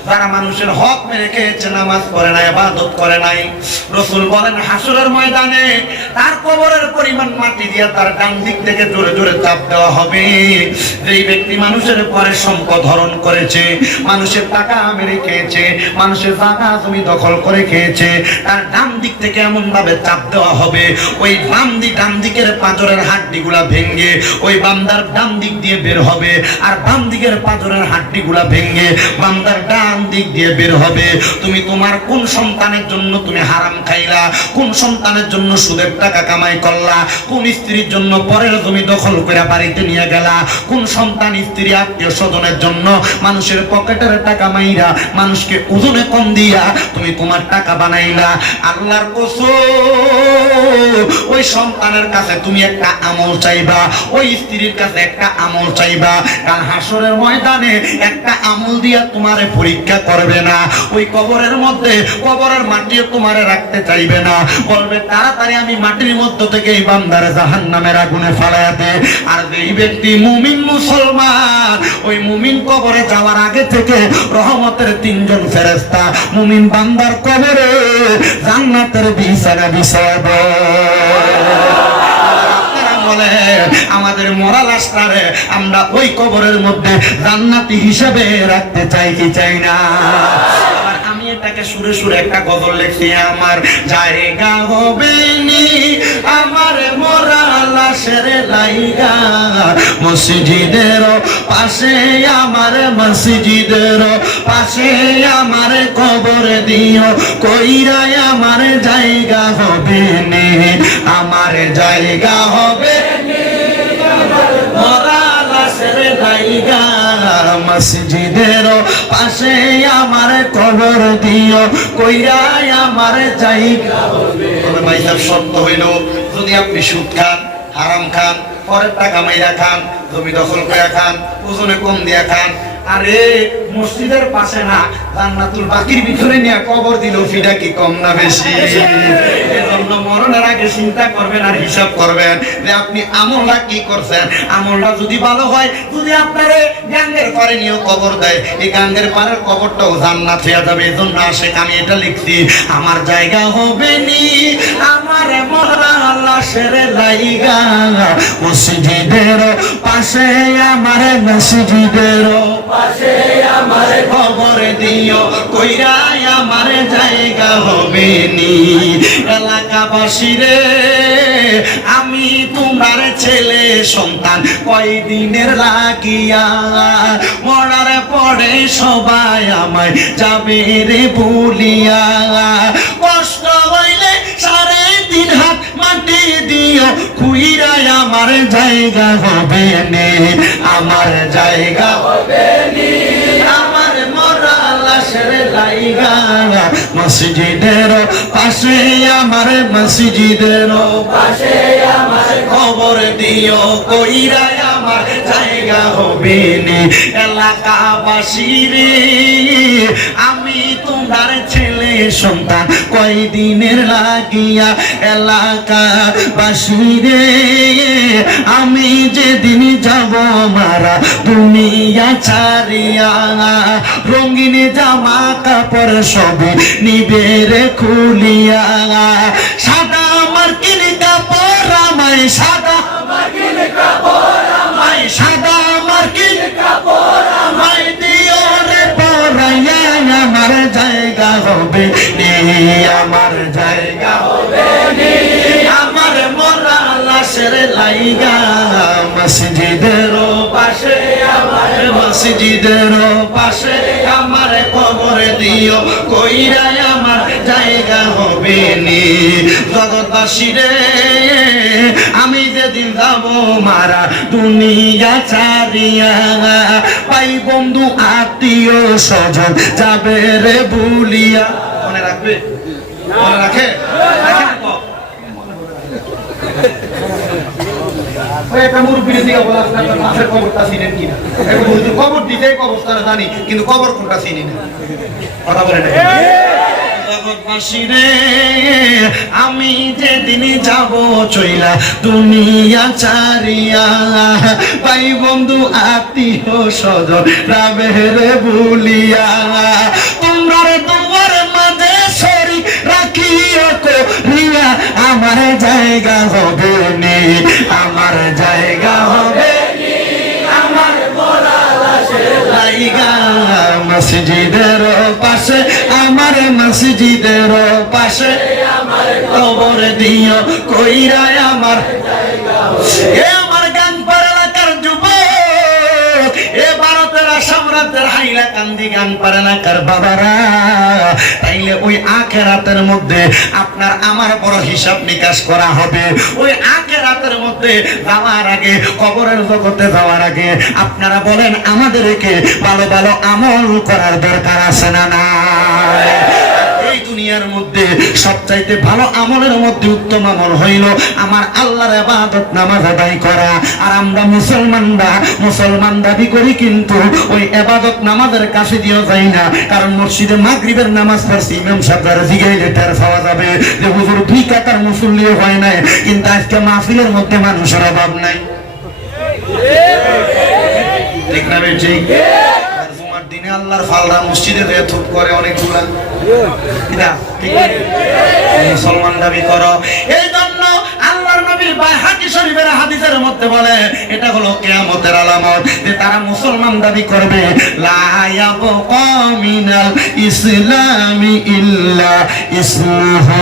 যারা মানুষের হক মেরে খেয়েছে, নামাজ পড়ে নাই, ইবাদত করে নাই, রাসূল বলেন হাসরের ময়দানে তার কবরের পরিমাণ মাটি দিয়ে তার ডান দিক থেকে জোরে জোরে চাপ দেওয়া হবে। যেই ব্যক্তি মানুষের পরে সম্পদ হরণ করেছে, মানুষের টাকা মেরে খেয়েছে, মানুষের জায়গা জমি দখল করে খেয়েছে, তার ডান দিক থেকে এমন ভাবে চাপ দেওয়া হবে, ওই ডান দিকের পাঁজরের হাড্ডিগুলা ভেঙে ওই বান্দার ডান দিক দিয়ে বের হবে, আর বাম দিকের পাঁজরের হাড্ডিগুলা ভেঙে বান্দার ডান দিক দিয়ে বের হবে। তুমি তোমার কোন সন্তানের জন্য তুমি হারাম খাইলা, কোন সন্তানের জন্য সুদের টাকা কামাই করলা, কোন স্ত্রীর জন্য পরের জমি দখল করে বাড়িতে নিয়ে গেলা, কোন সন্তান স্ত্রী আত্মীয় স্বজনের জন্য মানুষের পকেটের টাকা মাইরা মানুষকে ওজনে কম দিয়া তুমি তোমার টাকা বানাইলা। আল্লাহর কসম, ওই সন্তানের কাছে তুমি একটা আমল চাইবা, ওই স্ত্রীর কাছে একটা আমল চাইবা, কাল হাসরের ময়দানে একটা আমল দিয়া তোমারে পরীক্ষা করবে না। ওই কবরের মধ্যে কবরের মাটিও তোমারে রাখতে চাইবে না, বলবে তাড়াতাড়ি আমি মাটির মধ্য থেকে এই বান্দারে জাহান্নামের আগুনে ফালাইয়া দে। আর যেই ব্যক্তি মুমিন মুসলমান, ওই মুমিন কবরে যাওয়ার আগে থেকে রহমতের 3 জন ফেরেশতা মুমিন বান্দার কবরে জান্নাতের বিছানা বিছাবে। আমাদের মরা লাশটারে আমরা ওই কবরের মধ্যে জান্নাতি হিসেবে রাখতে চাই কি চাই না? আমি এটাকে সুরে সুরে একটা গজল লিখছি, আমার জায়গা হবে নি আমার মরা লাশের লাইগা, মসজিদের পাশে আমার, মসজিদের পাশে আমার কবর দিও, কইরাই আমার জায়গা হবে নি, আমার জায়গা হবে মরা লাশের লাইগা, মসজিদের পাশে আমার কবর দিও, কইরাই আমার জায়গা হবে। তবে ভাই সাহেব, সত্য হইল যদি আপনি সুদ খান, হারাম খান, পরের টাকা মাইরা খান, জমি দখল করে খান, ওজনে কম দিয়া খান, আরে মসজিদের পাশে না জান্নাতুল বাকির ভিতরে নিয়ে কবর দিল, ফিটা কি কম না বেশি? এজন্য মরণের আগে চিন্তা করবেন আর হিসাব করবেন যে আপনি আমলটা কি করছেন। আমলটা যদি ভালো হয়, যদি আপনারে গাঙ্গের পারে নিয়ে কবর দেয়, এই গাঙ্গের পারের কবরটাও জান্নাত হয়ে যাবে। এজন্য আশেক আমি এটা লিখছি, আমার জায়গা হবে নি আমার মরা লাশের লাইগা, মসজিদের পাশে আমার, মসজিদের পাশে আমার কবর দিও, কইরাই আমার জায়গা হবে নি। এলাকাবাসী রে আমি তোমার ছেলে সন্তান কয়দিনের লাগিয়া, মরার পরে সবাই আমায় যাবে রে বলিয়া। কষ্ট হইলে 3.5 হাত মাটি দিও, খুইরাই আমার জায়গা হবে নি, আমার জায়গা হবে নি। আমার মরা লাশের লাইগা মসজিদের পাশে, আমার মসজিদের পাশে আমার খবর দিও, কইরাই আমার জায়গা হবে নি। এলাকাবাসী রে আমি তোমার ছেলে সন্তান কয়দিনের লাগিয়া। এলাকাবাসী রে আমি যেদিন যাব মারা দুনিয়া ছাড়িয়া, রঙিন জামা কাপড় সবে নিবে রে খুলিয়া। সাদা আমার কিনে কাপড় আমায়, সাদা আমার কিনে কাপড় আমায়, সাদা আমার কিনে কাপড় আমায় দিও রে পরাইয়া। আমার জায়গা হবে নি, আমার জায়গা হবে নি। আমার মরা লাশের লাইগা মসজিদের পাশে, আমার মসজিদের পাশে আমার খবর দিও, কইরাই আমার জায়গা হবে নি। জগৎবাসী রে আমি যেদিন যাব মারা দুনিয়া ছাড়িয়া, ভাই বন্ধু আত্মীয় স্বজন যাবে রে ভুলিয়া। মনে রাখবে? মনে রাখে? রাখেন তো? কবর দিতে কবরস্থানে জানি, কিন্তু কবর কোনটা চিনি না। কথা বলে না। জগৎবাসী রে আমি যেদিন যাব চইলা দুনিয়া ছাড়িয়া, ভাই বন্ধু আত্মীয় স্বজন যাবে রে ভুলিয়া। তোমরা তোমার মাঝে শরীক রাখিও করিয়া, আমার জায়গা হবে নি, আমার জায়গা হবে নি। আমার মরা লাশের লাইগা মসজিদের পাশে, আমার মসজিদের পাশে আমার খবর দিও, কইরাই আমার জায়গা হবে। এ আমার গানপাড়া এলাকার যুবক, এ ভারতের আসাম রাজ্যের হাইলাকান্দি গানপাড়া এলাকার বাবারা, তাইলে ওই আখিরাতের মধ্যে আপনার আমার বড় হিসাব নিকাশ করা হবে। ওই আখিরাতের মধ্যে যাওয়ার আগে, কবরের জগতে যাওয়ার আগে আপনারা বলেন আমাদেরকে ভালো ভালো আমল করার দরকার আছে না নাই? এই দুনিয়ার মধ্যে সবচাইতে ভালো আমলের মধ্যে উত্তম আমল হইল আমার আল্লাহর ইবাদত নামাজ আদায় করা। আর আমরা মুসলমান দাবি করি, কিন্তু ওই ইবাদত নামাজের কাছে দিয়েও যাই না। কারণ মসজিদে মাগরিবের নামাজ পড়ছি, ইমাম সাহেবরা জিগাইলে টের পাওয়া যাবে যে হুজুর 2 কাতার মুসল্লিও হয় নাই, কিন্তু আজকে মাহফিলের মধ্যে মানুষের অভাব নাই। ঠিক না বে? ঠিক। জুমার দিনে আল্লাহর ফালরা মসজিদে দিয়ে থুপ করে অনেকগুলা। মুসলমান দাবি করো। এই জন্য আল্লাহর নবী বাইহাকি শরীফের হাদিসের মধ্যে বলে এটা হলো কিয়ামতের আলামত, যে তারা মুসলমান দাবি করবে লা ইয়াবকা মিনাল ইসলামি ইল্লা ইসমুহু,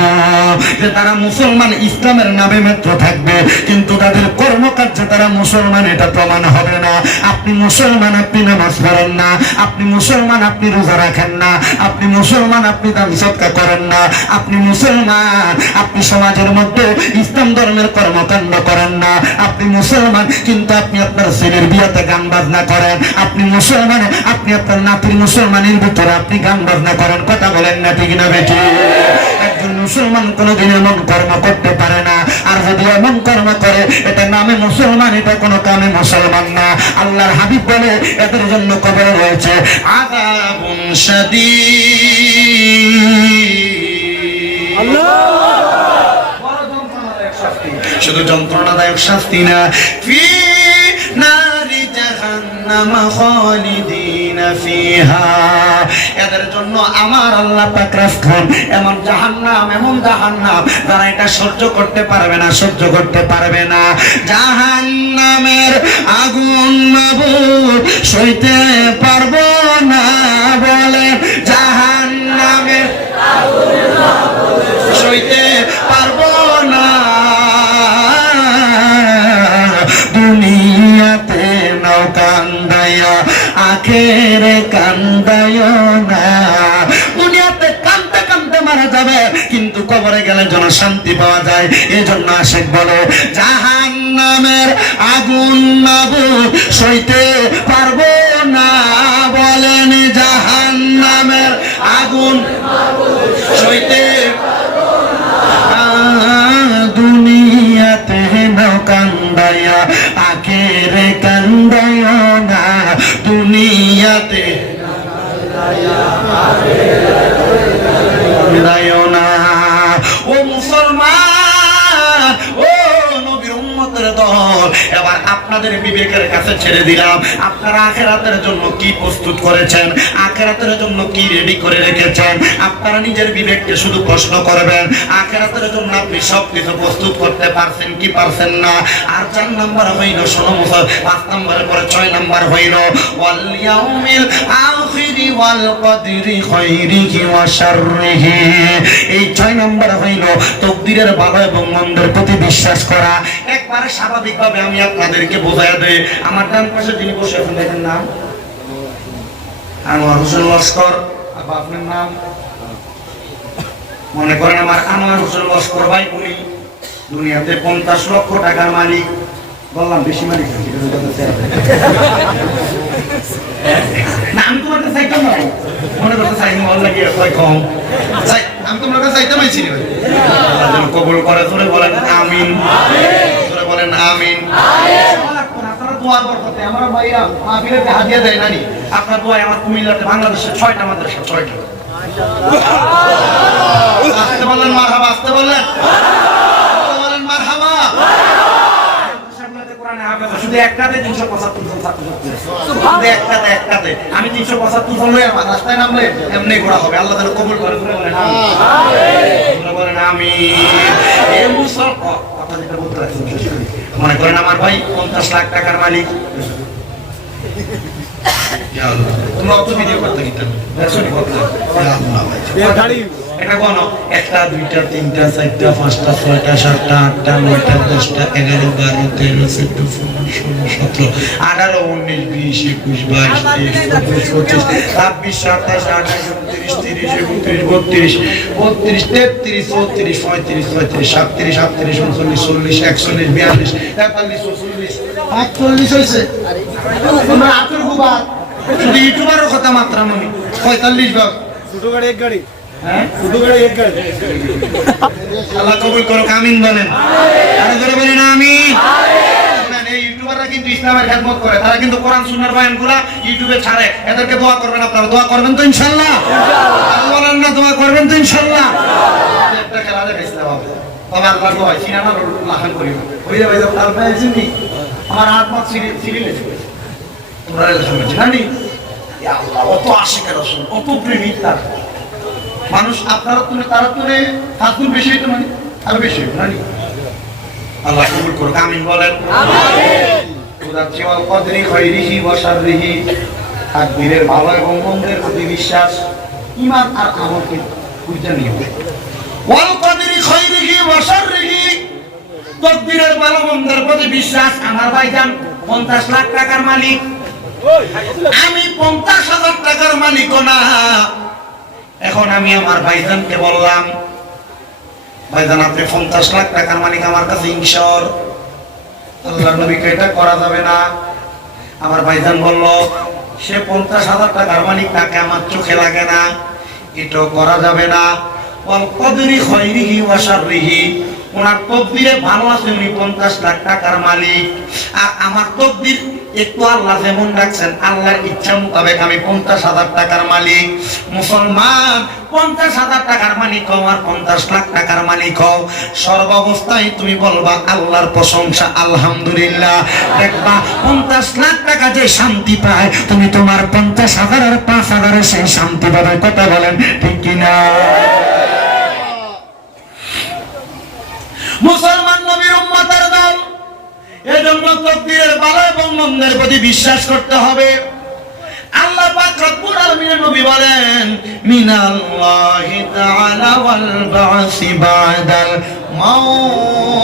যে তারা মুসলমান ইসলামের নামে মাত্র থাকবে, কিন্তু তাদের কর্মকার্যে তারা মুসলমান এটা প্রমাণ হবে না। আপনি মুসলমান, আপনি নামাজ পড়েন না, আপনি মুসলমান, আপনি রোজা রাখেন না, আপনি মুসলমান, আপনি দান সদকা করেন না, আপনি মুসলমান, আপনি সমাজের মধ্যে ইসলাম ধর্মের কর্মকাণ্ড করেন না, আপনি মুসলমান, কিন্তু আপনি আপনার ছেলের বিয়েতে গান বাজনা করেন, আপনি মুসলমান, আপনি আপনার নাতির মুসলমানের ভিতরে আপনি গান বাজনা করেন। কথা বলেন না ঠিক না বেটি? একজন মুসলমান কোনোদিন এমন কর্ম করতে পারে না। আর যদি এমন কর্ম করে এটা নামে মুসলমান, এটা কোনো কামে মুসলমান না। আল্লাহর হাবিব বলে এদের জন্য কবরে রয়েছে আযাবুন শাদীদ। শুধু যন্ত্রণাদায়ক শাস্তি না, ফি নারি জাহান্নাম খালিদিনা ফিহা, এদের জন্য আমার আল্লাহ পাক রাখেন এমন জাহান্নাম যারা এটা সহ্য করতে পারবে না, সহ্য করতে পারবে না। জাহান্নামের আগুন মাবুদ সইতে পারবো না বলে, জাহান্নামের আখেরে কান্দায় না। দুনিয়াতে কান্দতে কান্দতে মারা যাবে, কিন্তু কবরে গেলে যেন শান্তি পাওয়া যায়। এজন্য আশিক বলে জাহান্নামের আগুন মাবুদ সইতে পারবো না। বলেন জাহান্নামের আগুন সইতে দুনিয়াতে না কান্দায়া আখেরে কান্দায় না। দুনিয়াতে কান্দায় না। ও মুসলমান, ও নবীর উম্মতের দল, এবার আপনাদের বিবেকের কাছে ছেড়ে দিলাম। আপনারা আখিরাতের জন্য কি প্রস্তুত করেছেন, আখিরাতের জন্য কি রেডি করে রেখেছেন? আপনারা নিজের বিবেককে শুধু প্রশ্ন করবেন, আখিরাতের জন্য আপনি সবকিছু প্রস্তুত করতে পারছেন কি পারছেন না। আর 4 নাম্বার হইল, শোনো মুসল, 5 নাম্বারের পরে 6 নাম্বার হইল ওয়াল ইয়াউমিল আখিরি ওয়াল কদরি খাইরিহি ওয়া শাররিহি। এই 6 নাম্বার হইল তাকদীরের ভালো এবং মন্দের প্রতি বিশ্বাস করা। একবারে স্বাভাবিকভাবে আমি আপনাদেরকে বোঝায়া দেই। আমার ডান পাশে যিনি বসে আছেন, দেখেন নাম আনোয়ার হোসেন লস্কর। আবার আপনার নাম মনে করেন আমার আনোয়ার হোসেন লস্কর ভাই, উনি দুনিয়াতে 50 লক্ষ টাকার মালিক। বললাম বেশি মালিক না, আমি তোমার কাছে চাইতাম না, মনে করতে চাই আল্লাহ কি কম চাই, আমি তোমার কাছে চাইতাম আইছি রে ভাই। আল্লাহ যেন কবুল করে। জোরে বলেন আমিন, জোরে বলেন আমিন। আপনারা দোয়া করতে, আমরা ভাইরা মাহফিলেতে হাদিয়া দেয় নানি, আপনার দোয়ায় আমার কুমিল্লাতে বাংলাদেশে 6টা মাদ্রাসা, 6টা। আসতে বললেন মারহাবা, আসতে বললেন মারহাবা। শুধু একটাতে 375 জন ছাত্রছাত্রী, শুধু একটাতে আমি 375 জন লয়ে রাস্তায় নামলে এমনি ঘোরা হবে। আল্লাহ যেন কবুল করে। বলেন আমিন। এই মুসল কথা যেটা বলতে রাখছি, মনে করেন আমার ভাই 50 লাখ টাকার মালিক। তোমরা অত ভিডিও করতে গিয়েছেন, এটা কোন 1টা 2টা 3টা 4টা 5টা 6টা 7টা 8টা 9টা 10টা 11 12 13 14 15 16 17 18 19 20 21 22 23 24 25 26 27 28 29 30 31 32 33 34 35 36 37 38 39 40 41 42 43 44 হয়েছে। তোমরা আতুর গুবা শুধু ইউটিউবারের কথা মাত্রা নয়, 45 ভাগ ছোট গাড়ি এক গাড়ি। আল্লাহ কবুল করো, আমিন বলেন। আরে জোরে বলেন আমিন। এই ইউটিউবাররা কিন্তু ইসলামের খেদমত করে, তারা কিন্তু কোরআন সুন্নাহর বয়ানগুলো ইউটিউবে ছাড়ে। এদেরকে দোয়া করবেন, আপনারা দোয়া করবেন তো ইনশাআল্লাহ? আল্লাহ বলেন না দোয়া করবেন তো ইনশাআল্লাহ? একটা খেলা দেখে ইসলাম হবে, তবে আল্লাহ দোয়া সিনানা লাহান করি ওই যে ভাই আল্লাহ জিন্দি আমার হাত মাত সিরিলে তোমরা জানি আল্লাহ অত আশিকের রাসূল, অত প্রেমিক তার মানুষ। আপনারা তুলে তারা তুলে হাতুর বেশি হইতো, মানে আরো বেশি হইতো নানি। আল্লাহ কবুল করুক, আমিন বলেন। ওয়াল কদরি খাইরিহি ওয়া শাররিহি, তাকদীরের ভালো এবং মন্দের প্রতি বিশ্বাস, ঈমান আর আমলকে বুঝতে নিও। ওয়াল কদরি খাইরিহি ওয়া শাররিহি, তাকদীরের ভালো মন্দের প্রতি বিশ্বাস। আমার ভাইজান 50 লাখ টাকার মালিক, আমি 50,000 টাকার মালিকও না। এখন আমি আমার ভাইজানকে বললাম, ভাইজান আপনি 50 লাখ টাকার মালিক, আমার কাছে ইনশার। আল্লাহর নবীকে এটা করা যাবে না। আমার ভাইজান বলল সে 50,000 টাকার মালিক, তাকে আমার চোখে লাগে না, এটাও করা যাবে না। ওয়াল কদরি খাইরিহি ওয়া শাররিহি, ওনার তকদিরে ভালো আছে, উনি 50 লাখ টাকার মালিক। আর আমার তকদির একটু আল্লাহ যেমন রাখছেন, আল্লাহর ইচ্ছা মোতাবেক আমি 50,000 টাকার মালিক। মুসলমান 50,000 টাকার মালিক হও আর 50 লাখ টাকার মালিক হও, সর্বাবস্থায় তুমি বলবা আল্লাহর প্রশংসা, আলহামদুলিল্লাহ। দেখবা 50 লাখ টাকা যে শান্তি পায়, তুমি তোমার 50,000 আর 5,000 সেই শান্তি পাবে। কথা বলেন ঠিক কিনা? মুসলমান নবীর উম্মতের দল, এজন্য তাকদীরের ভালো এবং মন্দের প্রতি বিশ্বাস করতে হবে। আল্লাহ পাক রব্বুল আলামিনের নবী বলেন মিনাল্লাহি তাআলা ওয়াল বা'সি বা'দাল মাউত।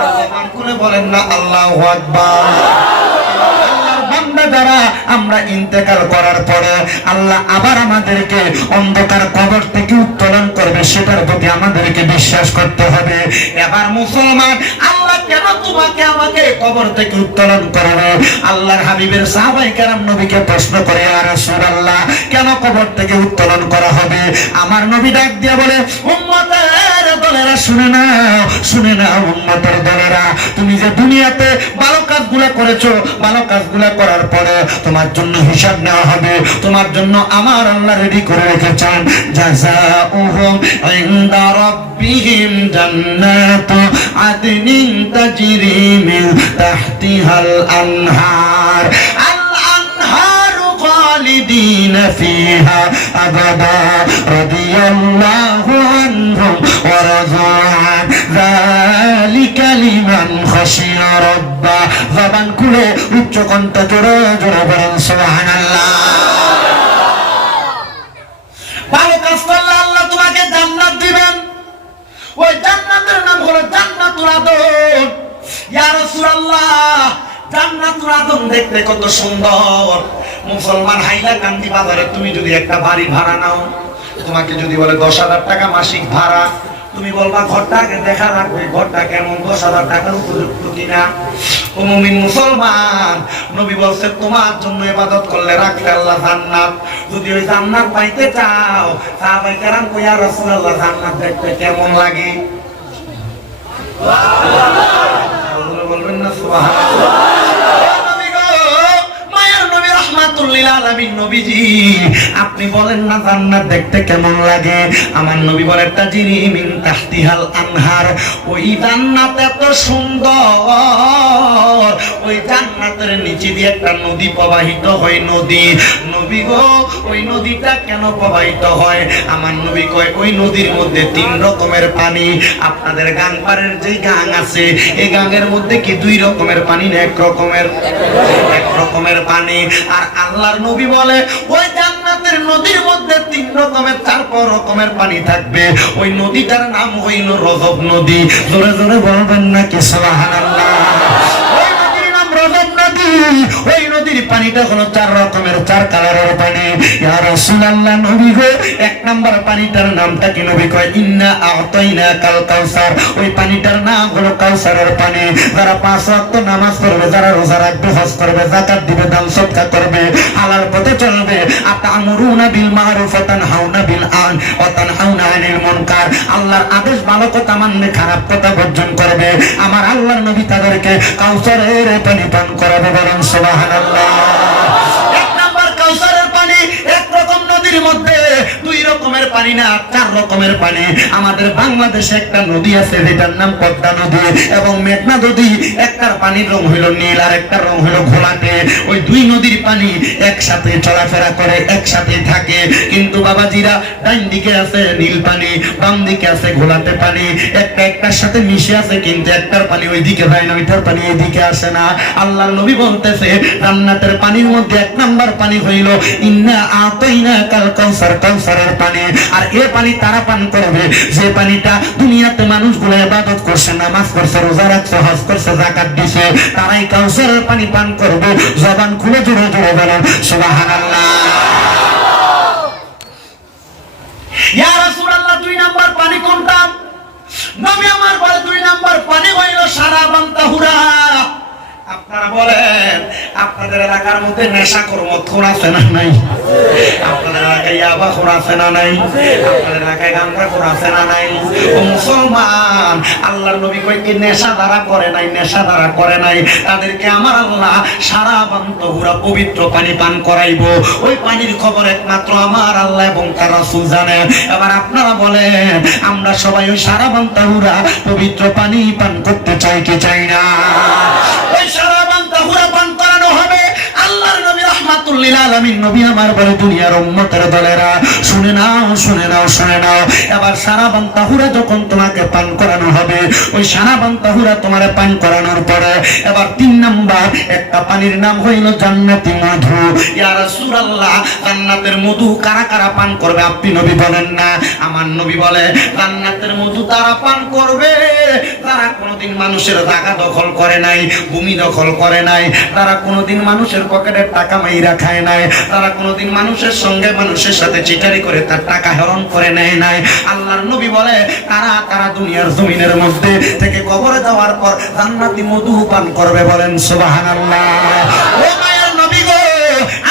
আল্লাহ বলেন না আল্লাহু আকবার। যারা আমরা ইন্তেকাল করার পরে আল্লাহ আবার আমাদেরকে অন্ধকার কবর থেকে উত্তোলন করবে, সেটার প্রতি আমাদেরকে বিশ্বাস করতে হবে। এবার মুসলমান, আল্লাহ কেন তোমাকে আমাকে কবর থেকে উত্তোলন করবে? আল্লাহর হাবিবের সাহাবায়ে কেরাম নবীকে প্রশ্ন করে, ইয়া রাসূলুল্লাহ, কেন কবর থেকে উত্তোলন করা হবে? আমার নবী ডাক দিয়ে বলে, উম্মতের দলেরা শুনে নাও, শুনে নাও উম্মতের দলেরা, তুমি যে দুনিয়াতে ভালো কাজগুলো করেছো, ভালো কাজগুলো করার পরে তোমার জন্য হিসাব নেওয়া হবে, তোমার জন্য আমার আল্লাহ রেডি করে রেখেছেন। জাযাউহুম ইনদা রাব্বিহিম জান্নাতু আদনিন তাজরি মিন তাহতিহাল আনহার, আল আনহারু খালিদিনা ফিহা আবাদা রাদিয়াল্লাহু আনহুম ওয়া রাযু আন যালিকা লিমান খাশিয়া রাব্বা। জবান খুলে উচ্চ কণ্ঠে জোরে জোরে বলেন সুবহানাল্লাহ। ভালো কাজ করলে আল্লাহ তোমাকে জান্নাত দিবেন। ওই জান্নাতের নাম হলো জান্নাতুল আদন। ইয়া রাসূলুল্লাহ, জান্নাতুল আদন দেখতে কত সুন্দর। মুসলমান, হাইলাকান্দি বাজারে তুমি যদি একটা বাড়ি ভাড়া নাও, তোমাকে যদি বলে 10,000 টাকা মাসিক ভাড়া, তুমি বলবা ঘরটাকে দেখা লাগবে, ঘরটা কেমন, 10,000 টাকার উপযুক্ত কিনা। ও মুমিন মুসলমান, নবী বলছে তোমার জন্য ইবাদত করলে রাখলে আল্লাহ জান্নাত। যদি ওই জান্নাত পাইতে চাও, সাহাবায়ে কেরাম কই, ইয়া রাসূলুল্লাহ, জান্নাত দেখতে কেমন লাগে? বলবেন না সুবহানাল্লাহ। নবীজি, আপনি বলেন না জান্নাত দেখতে কেমন লাগে? আমার নবী বলেন, তাজরি মিন তাহতিহাল আনহার, ওই জান্নাত এত সুন্দর, ওই জান্নাতের নিচে দিয়ে একটা নদী প্রবাহিত হয়। নদী, নবী গো, ওই নদীটা কেন প্রবাহিত হয়? আমার নবী কয়, ওই নদীর মধ্যে 3 রকমের পানি। আপনাদের গাংপাড়ের যে গাং আছে, এই গাঙের মধ্যে কি 2 রকমের পানি না 1 রকমের? 1 রকমের পানি। আর আল্লাহর নবী বলে, ওই জান্নাতের নদীর মধ্যে 3 রকমের 4 রকমের পানি থাকবে। ওই নদীটার নাম হইল রজব নদী। জোরে জোরে বলবেন না কি সুবহানাল্লাহ? ওই নদীর নাম রজব নদী। ওই নদীর পানিটা হলো 4 রকমের, 4 কালারের পানি। ইয়া রাসূলুল্লাহ, নবী গো, 1 নাম্বার পানিটার নামটা কি? নবী কয়, ইন্না আ'তাইনাকাল কাউসার। ওই পানিটার নাম হলো কাউসারের পানি। যারা 5 ওয়াক্ত নামাজ পড়বে, যারা রোজা রাখবে, হজ করবে, যাকাত দিবে, দান সদকা করবে, হালাল পথে চলবে, আতা'মুরুনা বিল মা'রুফ ওয়া তানহাউনা আনিল মুনকার, আল্লাহর আদেশ ভালো কথা মানবে, খারাপ কথা বর্জন করবে, আমার আল্লাহর নবী তাদেরকে কাউসারের পানি পান করাবে। বলেন সুবহানাল্লাহ। 1 নাম্বার কাউসারের পানি। 1 রকম নদীর মধ্যে 2 রকমের পানি না, 4 রকমের পানি। আমাদের বাংলাদেশে একটা নদী আছে যেটার নাম পদ্মা নদী এবং মেঘনা নদী। একটার পানির রং হইল নীল আর একটার রং হইল ঘোলাটে। ওই 2 নদীর পানি একসাথে চলাফেরা করে, একসাথে থাকে। কিন্তু বাবাজিরা, ডান দিকে আছে নীল পানি, বাম দিকে আছে ঘোলাটে পানি। একটার সাথে মিশে আছে, কিন্তু একটার পানি ওই দিকে যায় না, ওইটার পানি এইদিকে আসে না। আল্লাহর নবী বলতেছে, জান্নাতের পানির মধ্যে 1 নাম্বার পানি হইল ইন্না আ'তাইনাকাল কাউসার, কাউসারের পানি। আর এই পানি তারা পান করবে যে পানিটা দুনিয়াতে মানুষগুলো ইবাদত করছে, নামাজ পড়ছে, রোজা রাখছে, হজ করছে, যাকাত দিছে, তারাই কাউসারের পানি পান করবে। জবান খুলে জোরে জোরে বলেন সুবহানাল্লাহ। ইয়া রাসূলুল্লাহ, 2 নাম্বার পানি কোনটা? নবী আমার বলে, 2 নাম্বার পানি হইল শারাবান তাহুরা। আপনারা বলেন, আপনাদের এলাকার মধ্যে নেশাখোর মদখোর আছে না নাই? আপনাদের এলাকায় ইয়াবাখোর আছে না নাই? আপনাদের এলাকায় গাঁজাখোর আছে না নাই? ও মুসলমান, আল্লাহর নবী কয় কি নেশা দ্বারা করে নাই, নেশা দ্বারা করে নাই, তাদেরকে আমার আল্লাহ শারাবান তাহুরা, পবিত্র পানি পান করাইবো। ওই পানির খবর একমাত্র আমার আল্লাহ এবং তার রাসূল জানে। এবার আপনারা বলেন, আমরা সবাই ওই শারাবান তাহুরা পবিত্র পানি পান করতে চাই কি চাই না? শারাবান তাহুরা পান করানো হবে। আল্লাহর নবী রাহমাতুল লিল আলামিন নবী আমার বলে, দুনিয়ার উম্মতের দলেরা শুনে নাও, শুনে নাও, শুনে নাও। এবার শারাবান তাহুরা যখন তোমাকে পান করানো হবে, ওই শারাবান তাহুরা তোমারে পান করানোর পরে এবার 3 নাম্বার একটা পানির নাম হইল জান্নাতি মধু। ইয়া রাসূলুল্লাহ, জান্নাতের মধু কারা কারা পান করবে আপনি নবী বলেন না? আমার নবী বলে, জান্নাতের মধু তারা পান করবে যারা কোনো কোনোদিন মানুষের টাকা দখল করে নাই, ভূমি দখল করে নাই, তারা কোনোদিন মানুষের পকেটের টাকা মাইরা খায় নাই, তারা কোনোদিন মানুষের সঙ্গে মানুষের সাথে চিটারি করে তার টাকা হরণ করে নেয় নাই। আল্লাহর নবী বলে তারা দুনিয়ার জমিনের মধ্যে থেকে কবরে যাওয়ার পর জান্নাতি মধু পান করবে। বলেন সুবহানাল্লাহ। ও মায়ের নবী গো,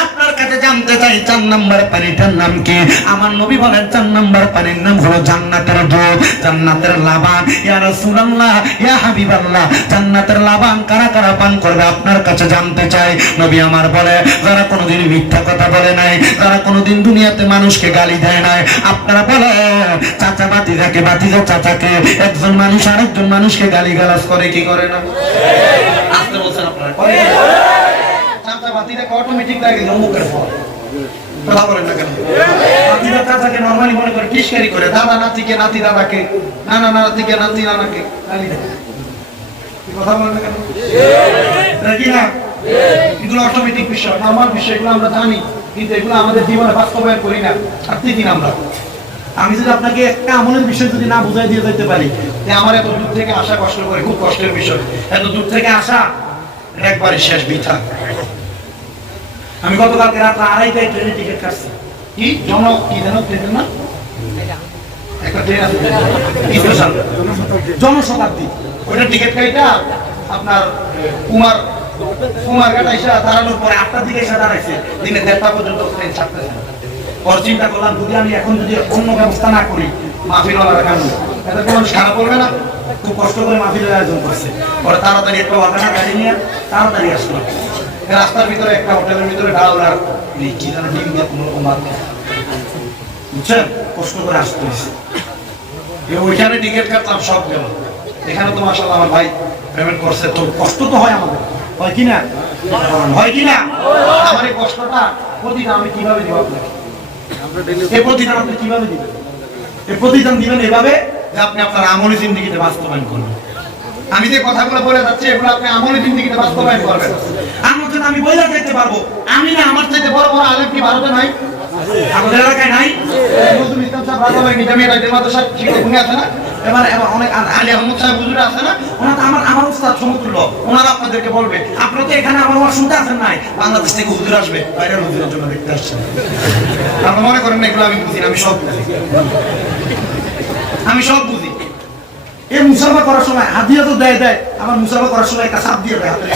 আপনার কাছে জানতে চাই 4 নম্বর পানিটার নাম কি? আমার নবী বলেন 4 নম্বর পানির নাম হলো জান্নাতের দুধ, জান্নাতের লাবান। ইয়া রাসূলুল্লাহ, ইয়া হাবিবাল্লাহ, জান্নাতের লাবান কারা কারা পান করবে আপনার কাছে জানতে চাই। নবী আমার বলে যারা কোনোদিন মিথ্যা কথা বলে নাই, যারা কোনোদিন দুনিয়াতে মানুষকে গালি দেয় নাই। আপনারা বলে চাচা বাতিজাকে, বাতিজা চাচাকে, একজন মানুষ আরেকজন মানুষকে গালিগালাজ করে কি করে না? আসতে বলছেন আপনারা করে? চাচা বাতিজাকে অটোমেটিক লাগে অমুকের ফল। কথা বলেন না কেন? বাতিজা চাচাকে নরমালি মনে করে টিস্কারি করে, দাদা নাতিকে, নাতি দাদাকে, নানা নাতিকে, নাতি নানাকে গালি দেয়। কথা বলেন না কেন? কি না? এগুলো অটোমেটিক বিষয়, নরমাল বিষয়, এগুলো আমরা জানি, কিন্তু এগুলো আমাদের জীবনে বাস্তবায়ন করি না। আপনি কি আমরা? আমি যদি আপনাকে একটা আমলের বিষয় যদি না বুঝাই দিয়ে যেতে পারি যে আমার এত দূর থেকে আসা কষ্ট করে, খুব কষ্টের বিষয়, এত দূর থেকে আসা একবারে শেষ বৃথা। আমি গতকালকে রাত 2:30টায় ট্রেনের টিকিট কাটছি। কি কি জানো ট্রেনের না? একটা ট্রেন আছে জনশতাব্দী, ওইটা টিকিট কাইটা আপনার কুমারঘাট এসে দাঁড়ানোর পরে 8টার দিকে এসে দাঁড়াইছে, দিনে 1:30টা পর্যন্ত ট্রেন ছাড়তেছে। পরে চিন্তা করলাম যদি আমি এখন যদি অন্য ব্যবস্থা না করি, মাহফিলওয়ালার কারণে এত কোনো সারা পড়বে না। খুব কষ্ট করে মাহফিলের আয়োজন করছে। পরে তাড়াতাড়ি একটা ওয়াগানা গাড়ি নিয়ে তাড়াতাড়ি আসলো। রাস্তার ভিতরে একটা হোটেলের ভিতরে ডাল আর কি যেন ডিম দিয়ে কোনো রকম ভাত, বুঝছেন, কষ্ট করে আসতে হয়েছে। ওইখানে টিকিট কাটলাম, সব গেল। এখানে তো মাশাআল্লাহ আমার ভাই পেমেন্ট করছে, তো কষ্ট তো হয় আমাদের, হয় কি না? হয় কি না? আমার এই কষ্টটা প্রতিদান আমি কিভাবে দিব আপনাকে? এই প্রতিদান আপনি কিভাবে দিবেন? এই প্রতিদান দিবেন এভাবে যে আপনি আপনার আমলি জিন্দেগিতে বাস্তবায়ন করবেন। আমি যে কথাগুলো বলে যাচ্ছি এগুলো আপনি আমলি জিন্দেগিতে বাস্তবায়ন করবেন। আমার জন্য আমি বইলা যেতে পারবো, আমি না আমার চাইতে বড় বড় আলেম কি ভারতে নাই? আমাদের এলাকায় নাই? নজরুল ইসলাম সাহেব রাজবাড়ী নিজামী রাজ্যের মাদ্রাসার শিক্ষক উনি আছে না? এবার অনেক আলী আহমদ সাহেব হুজুর আছে না? ওনারা আমার উস্তাদ সমতুল্য। ওনারা আপনাদেরকে বলবে আপনারা তো এখানে আমার ওয়াজ শুনতে আসেন নাই, বাংলাদেশ থেকে হুজুর আসবে, বাইরের হুজুরের জন্য দেখতে আসছেন। আপনারা মনে করেন না এগুলো আমি বুঝি না? আমি সব বুঝি, আমি সব বুঝি। এই মুসাফা করার সময় হাদিয়া তো দেয়, আমার মুসাফা করার সময় একটা সাপ দিয়ে দেয় হাতে।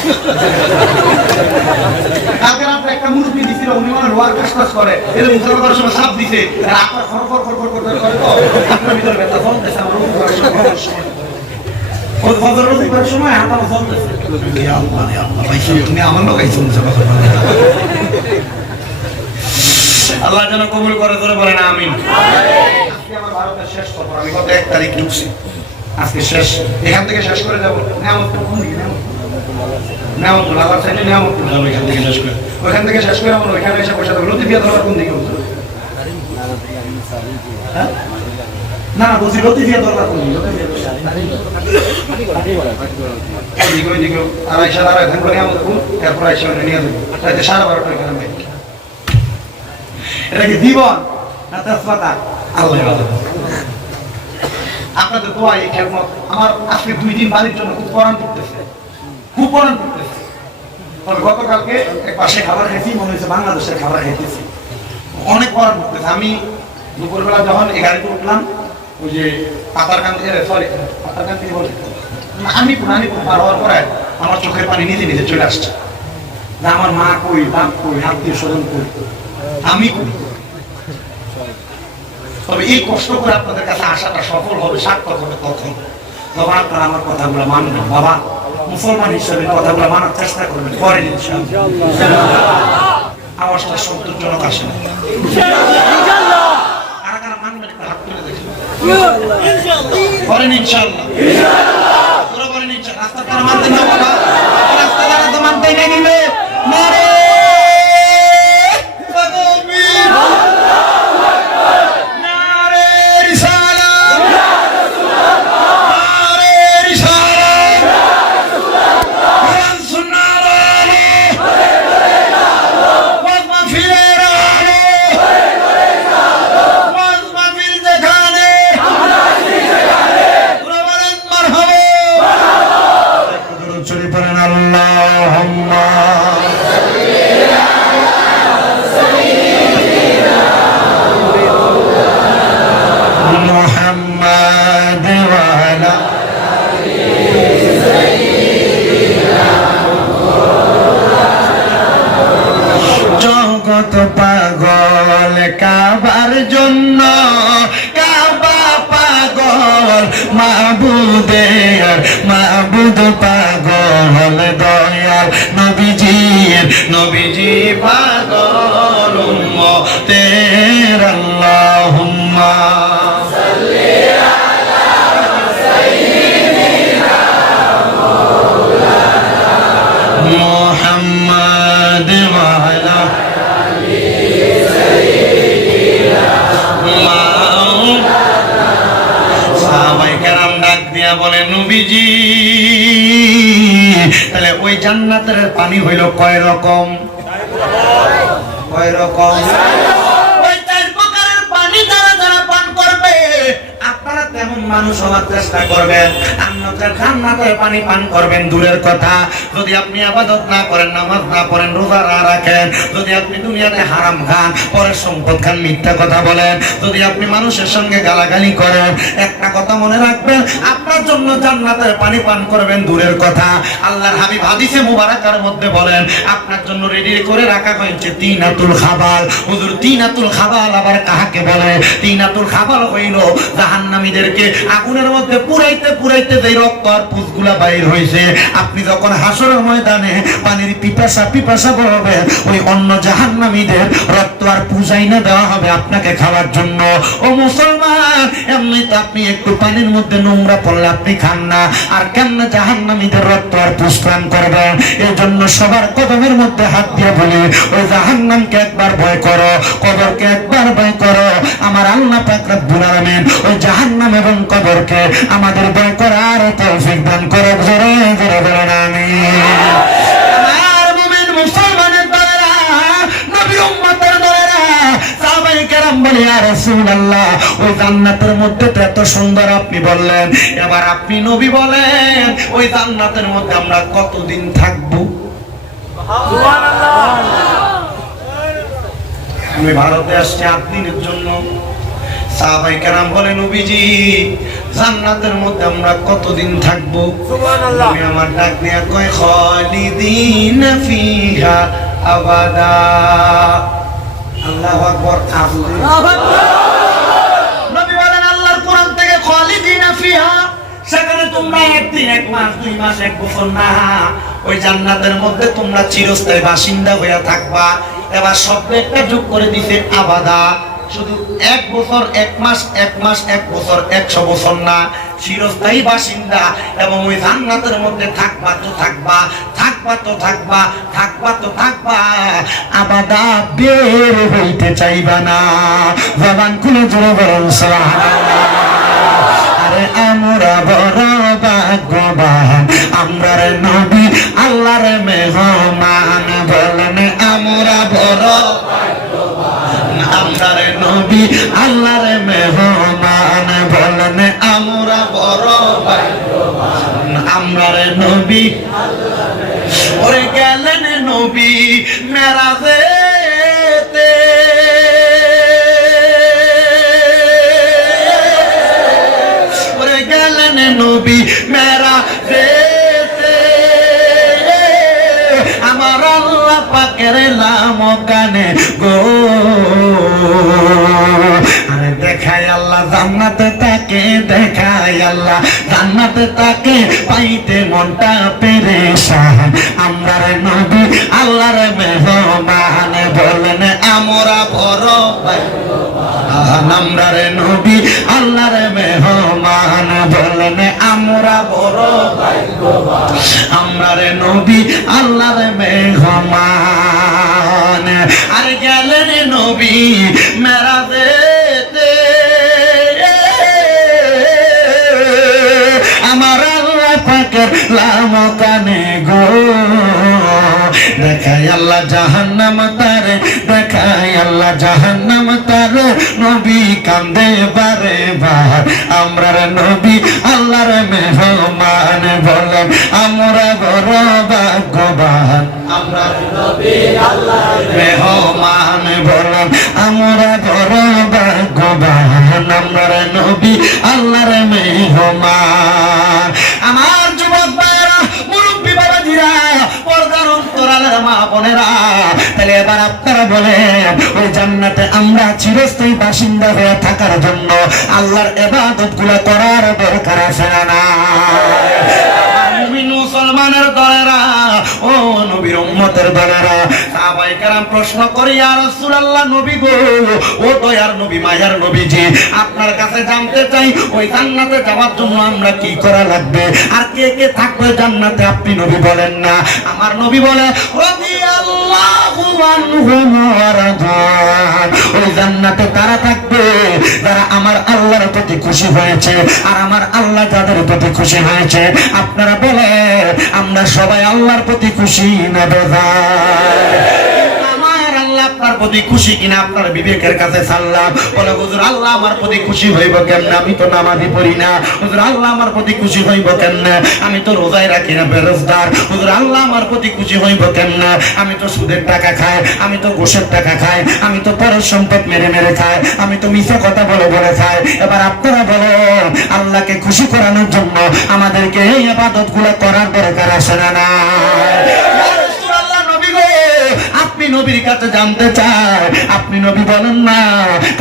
কালকে রাতে একটা মুরব্বি দিছিল, উনি মানে লোয়ার কাজ করে, এর মুসাফা করার সময় সাপ দিছে, আর আপনার খরখর করে তো আপনার ভিতরে ব্যথা চলতেছে। আমার রুকু করার সময় ওই ফজর রুকু করার সময় হাত আমার চলতেছে। ইয়া আল্লাহ, ইয়া আল্লাহ, ভাই তুমি আমার লাগাইছো মুসাফা করতে। আল্লাহ যেন কবুল করে, ধরে বলেন আমিন। আজকে আমার ভারতের শেষ সফর, আমি গত 1 তারিখ ঢুকছি, আজকে শেষ। এখান থেকে শেষ করে যাবো নেয়ামতপুর। কোন দিকে? নেয়ামতপুর, আল্লাহ চাইলে নেয়ামতপুর যাবো। এখান থেকে শেষ করে, ওইখান থেকে শেষ করে আমরা ওইখানে এসে বসে থাকবো। লতিফিয়া দরবার কোন দিকে? না বলছি লতিফিয়া দরবার কোন দিকে? আর আইসা দাঁড়ায় থাকবো নেয়ামতপুর, এরপর আইসা নিয়ে দেবো রাতে 12:30 এখানে। এটা কি জীবন না তেজপাতা? আল্লাহ আপনাদের দোয়া, এই খেদমত আমার আজকে 2 দিন বাড়ির জন্য খুব পরাণ করতেছে, খুব পরাণ করতেছে। তবে গতকালকে এক পাশে খাবার খেয়েছি, মনে হয়েছে বাংলাদেশের খাবার খেয়েছি, অনেক পরাণ করতেছে। আমি দুপুরবেলা যখন এই গাড়িতে উঠলাম, ওই যে পাতারকান্দি বলে আনিপুর পার হওয়ার পরে আমার চোখের পানি নিজে নিজে চলে আসছে যে আমার মা কই, বাপ কই, আত্মীয় স্বজন কই, আমি কই। তবে এই কষ্ট করে আপনাদের কাছে আসাটা সফল হবে, সার্থক হবে তখন যখন আপনারা আমার কথাগুলো মানবেন। বাবা মুসলমান হিসেবে কথাগুলো মানার চেষ্টা করবেন, করেন ইনশাআল্লাহ। আওয়াজটা সন্তোষজনক আসে না, কারা কারা মানবেন একটু হাত তুলে দেখেন। করেন ইনশাআল্লাহ, তোরা করেন ইনশাআল্লাহ। রাস্তা তারা মানতে না, বাবা রাস্তা তারা তো মানতেই না নিবে। নারে মাবুদের মাবুদ পাগল দয়াল নবীজি পাগল উম্মতের আল্লাহুম্মা সাল্লি আলা সাইয়্যিদিনা মাওলানা মুহাম্মাদ ওয়া আলা আলি সাইয়্যিদিনা মাওলানা সাহাবায়ে কেরাম ডাক দিয়া বলেন নবীজি তাহলে ওই জান্নাতের পানি হইল কয় রকম ওই চার প্রকারের পানি যারা পান করবে আপনারা তেমন মানুষ হওয়ার চেষ্টা করবেন আপনাদের জান্নাতের পানি পান করবেন দূরের কথা যদি আপনি ইবাদত না করেন নামাজ না পড়েন রোজা না রাখেন যদি আপনি দুনিয়াতে হারাম খান পরের সম্পদ খান মিথ্যা কথা বলেন যদি আপনি মানুষের সঙ্গে গালাগালি করেন একটা কথা মনে রাখবেন আপনার জন্য জান্নাতের পানি পান করবেন দূরের কথা আল্লাহর হাবিব হাদিসে মুবারাকার মধ্যে বলেন আপনার জন্য রেডি করে রাখা হয়েছে তিনাতুল খাবাল হুজুর তিনাতুল খাবাল আবার কাহাকে বলে তিনাতুল খাবাল হইল জাহান্নামীদেরকে আগুনের মধ্যে পুরাইতে পুরাইতে যেই রক্ত আর পুঁজগুলা বাইর হইছে আপনি যখন হাসরের ময়দানে পানির পিপাসা বলবে ওই অন্য জাহান্নামীদের রক্ত আর পুজাই না দেওয়া হবে আপনাকে খাওয়ার জন্য ও মুসলমান এমনিতে আপনি একটু পানির মধ্যে নোংরা পড়লে আপনি খান না আর কেমনে জাহান্নামীদের রক্ত আর পুষ্পান করবেন এই জন্য সবার কদমের মধ্যে হাত দিয়ে বলি ওই জাহান্নামকে একবার ভয় করো কবরকে একবার ভয় করো আমার আল্লাহ পাক রব্বুল আলামিন ওই জাহান্নাম এবং কবরকে আমাদের ভয় করার তৌফিক দান করে জোরে জোরে বলেন আমিন আমার মুমিন মুসলমানের দলেরা নবী উম্মতের দলেরা সাহাবায়ে কেরাম বলে ইয়া রাসূলুল্লাহ ওই জান্নাতের মধ্যে তো এত সুন্দর আপনি বললেন এবার আপনি নবী বলেন ওই জান্নাতের মধ্যে আমরা কতদিন থাকবো সুবহানাল্লাহ আমি ভারতে আসছি 8 দিনের জন্য সাহাবায়ে কেরাম বলেন নবীজি জান্নাতের মধ্যে আমরা কতদিন থাকবো সুবহানাল্লাহ আমি আমার ডাক দিয়া কয় খালিদিন ফিহা আবাদা আল্লাহু আকবার আল্লাহু আকবার নবী বলেন আল্লাহর কোরআন থেকে খালিদিন ফিহা সেখানে তোমরা একদিন এক মাস 2 মাস 1 বছর না ওই জান্নাতের মধ্যে তোমরা চিরস্থায়ী বাসিন্দা হয়ে থাকবা এবার শব্দ একটা যোগ করে দিতে আবাদা শুধু 1 বছর 1 মাস 1 মাস 1 বছর 100 বছর না চিরস্থায়ী বাসিন্দা এবং ওই জান্নাতের মধ্যে থাকবা তো থাকবা আবাদা বের হইতে চাইবা না জবান খুলে জোরে বলেন সুবহানাল্লাহ আরে আমরা বড় ভাগ্যবান আমরা রে নবী আল্লাহর মেহমান বলেন আমরা বড় ভাগ্যবান আমরা রে নবী আল্লাহর মেহমান বলেন আমরা বড় ভাগ্যবান আমরা রে নবী আল্লাহর মেহমান ওরে গেলেন নবী মেরাজেতে ওরে গেলেন নবী মেরাজেতে আমার আল্লাহ পাকের লামকানে গো আরে দেখাই আল্লাহ জান্নাতে তাকে দেখাই আল্লাহ জান্নাতে তাকে পাইতে মনটা পেরেশান আমরা রে নবী আল্লাহর মেহমান বলেন আমরা বড় ভাগ্যবান আমরা রে নবী আল্লাহর মেহমান বলেন আমরা বড় ভাগ্যবান আমরা রে নবী আল্লাহর মেহমান আর গেলেন নবী মেরাজেতে আমার আল্লাহ পাকের লামকানে গো দেখাই আল্লাহ জাহান্নাম তারে দেখাই আল্লাহ জাহান্নাম তারে নবী কান্দে বারে বার আমরা রে নবী আল্লাহর মেহমান বলেন আমরা বড় ভাগ্যবান আমরা রে নবী আল্লাহর মেহমান বলেন আমরা বড় ভাগ্যবান আমরা রে নবী আল্লাহর মেহমান আমার যুবক ভাইরা মুরব্বী বাবাজিরা পর্দার অন্তরালের মা বোনেরা তাহলে এবার আপনারা বলেন ওই জান্নাতে আমরা চিরস্থায়ী বাসিন্দা হয়ে থাকার জন্য আল্লাহর ইবাদত গুলো করার দরকার আছে না? মুমিন মুসলমানের দলেরা, ও নবীর উম্মতের দলেরা, সাহাবায়ে কেরাম প্রশ্ন করে, ইয়া রাসূলুল্লাহ, নবী গো, ও দয়ার নবী, মায়ার নবীজি, আপনার কাছে জানতে চাই ওই জান্নাতে যাওয়ার জন্য আমরা কি করা লাগবে, আর কে কে থাকবে জান্নাতে, আপনি নবী বলেন না? আমার নবী বলে, রাদিয়াল্লাহু আনহুম ওয়া রাদান, ওই জান্নাতে তারা থাকবে যারা আমার আল্লাহর প্রতি খুশি হয়েছে, আর আমার আল্লাহ যাদের প্রতি খুশি হয়েছে। আপনারা বলে আমরা সবাই আল্লাহর প্রতি খুশি না বেজার? আমার আল্লাহ আপনার প্রতি খুশি কিনা আপনার বিবেকের কাছে সাল্লাম। বলে, হুজুর আল্লাহ আমার প্রতি খুশি হইব কেমনে, আমি তো নামাজি পড়ি না। হুজুর আল্লাহ আমার প্রতি খুশি হইব কেমনে, আমি তো রোজাই রাখি না, বেরোজগার। হুজুর আল্লাহ আমার প্রতি খুশি হইব কেমনে, আমি তো সুদের টাকা খাই, আমি তো ঘুষের টাকা খাই, আমি তো পরের সম্পদ মেরে মেরে খাই, আমি তো মিথ্যা কথা বলে বলে খাই। এবার আপনারা বলো, আল্লাহকে খুশি করানোর জন্য আমাদেরকে এই ইবাদত গুলো করার দরকার আছে না? আপনি নবীর কাছে জানতে চাই, আপনি নবী বলেন না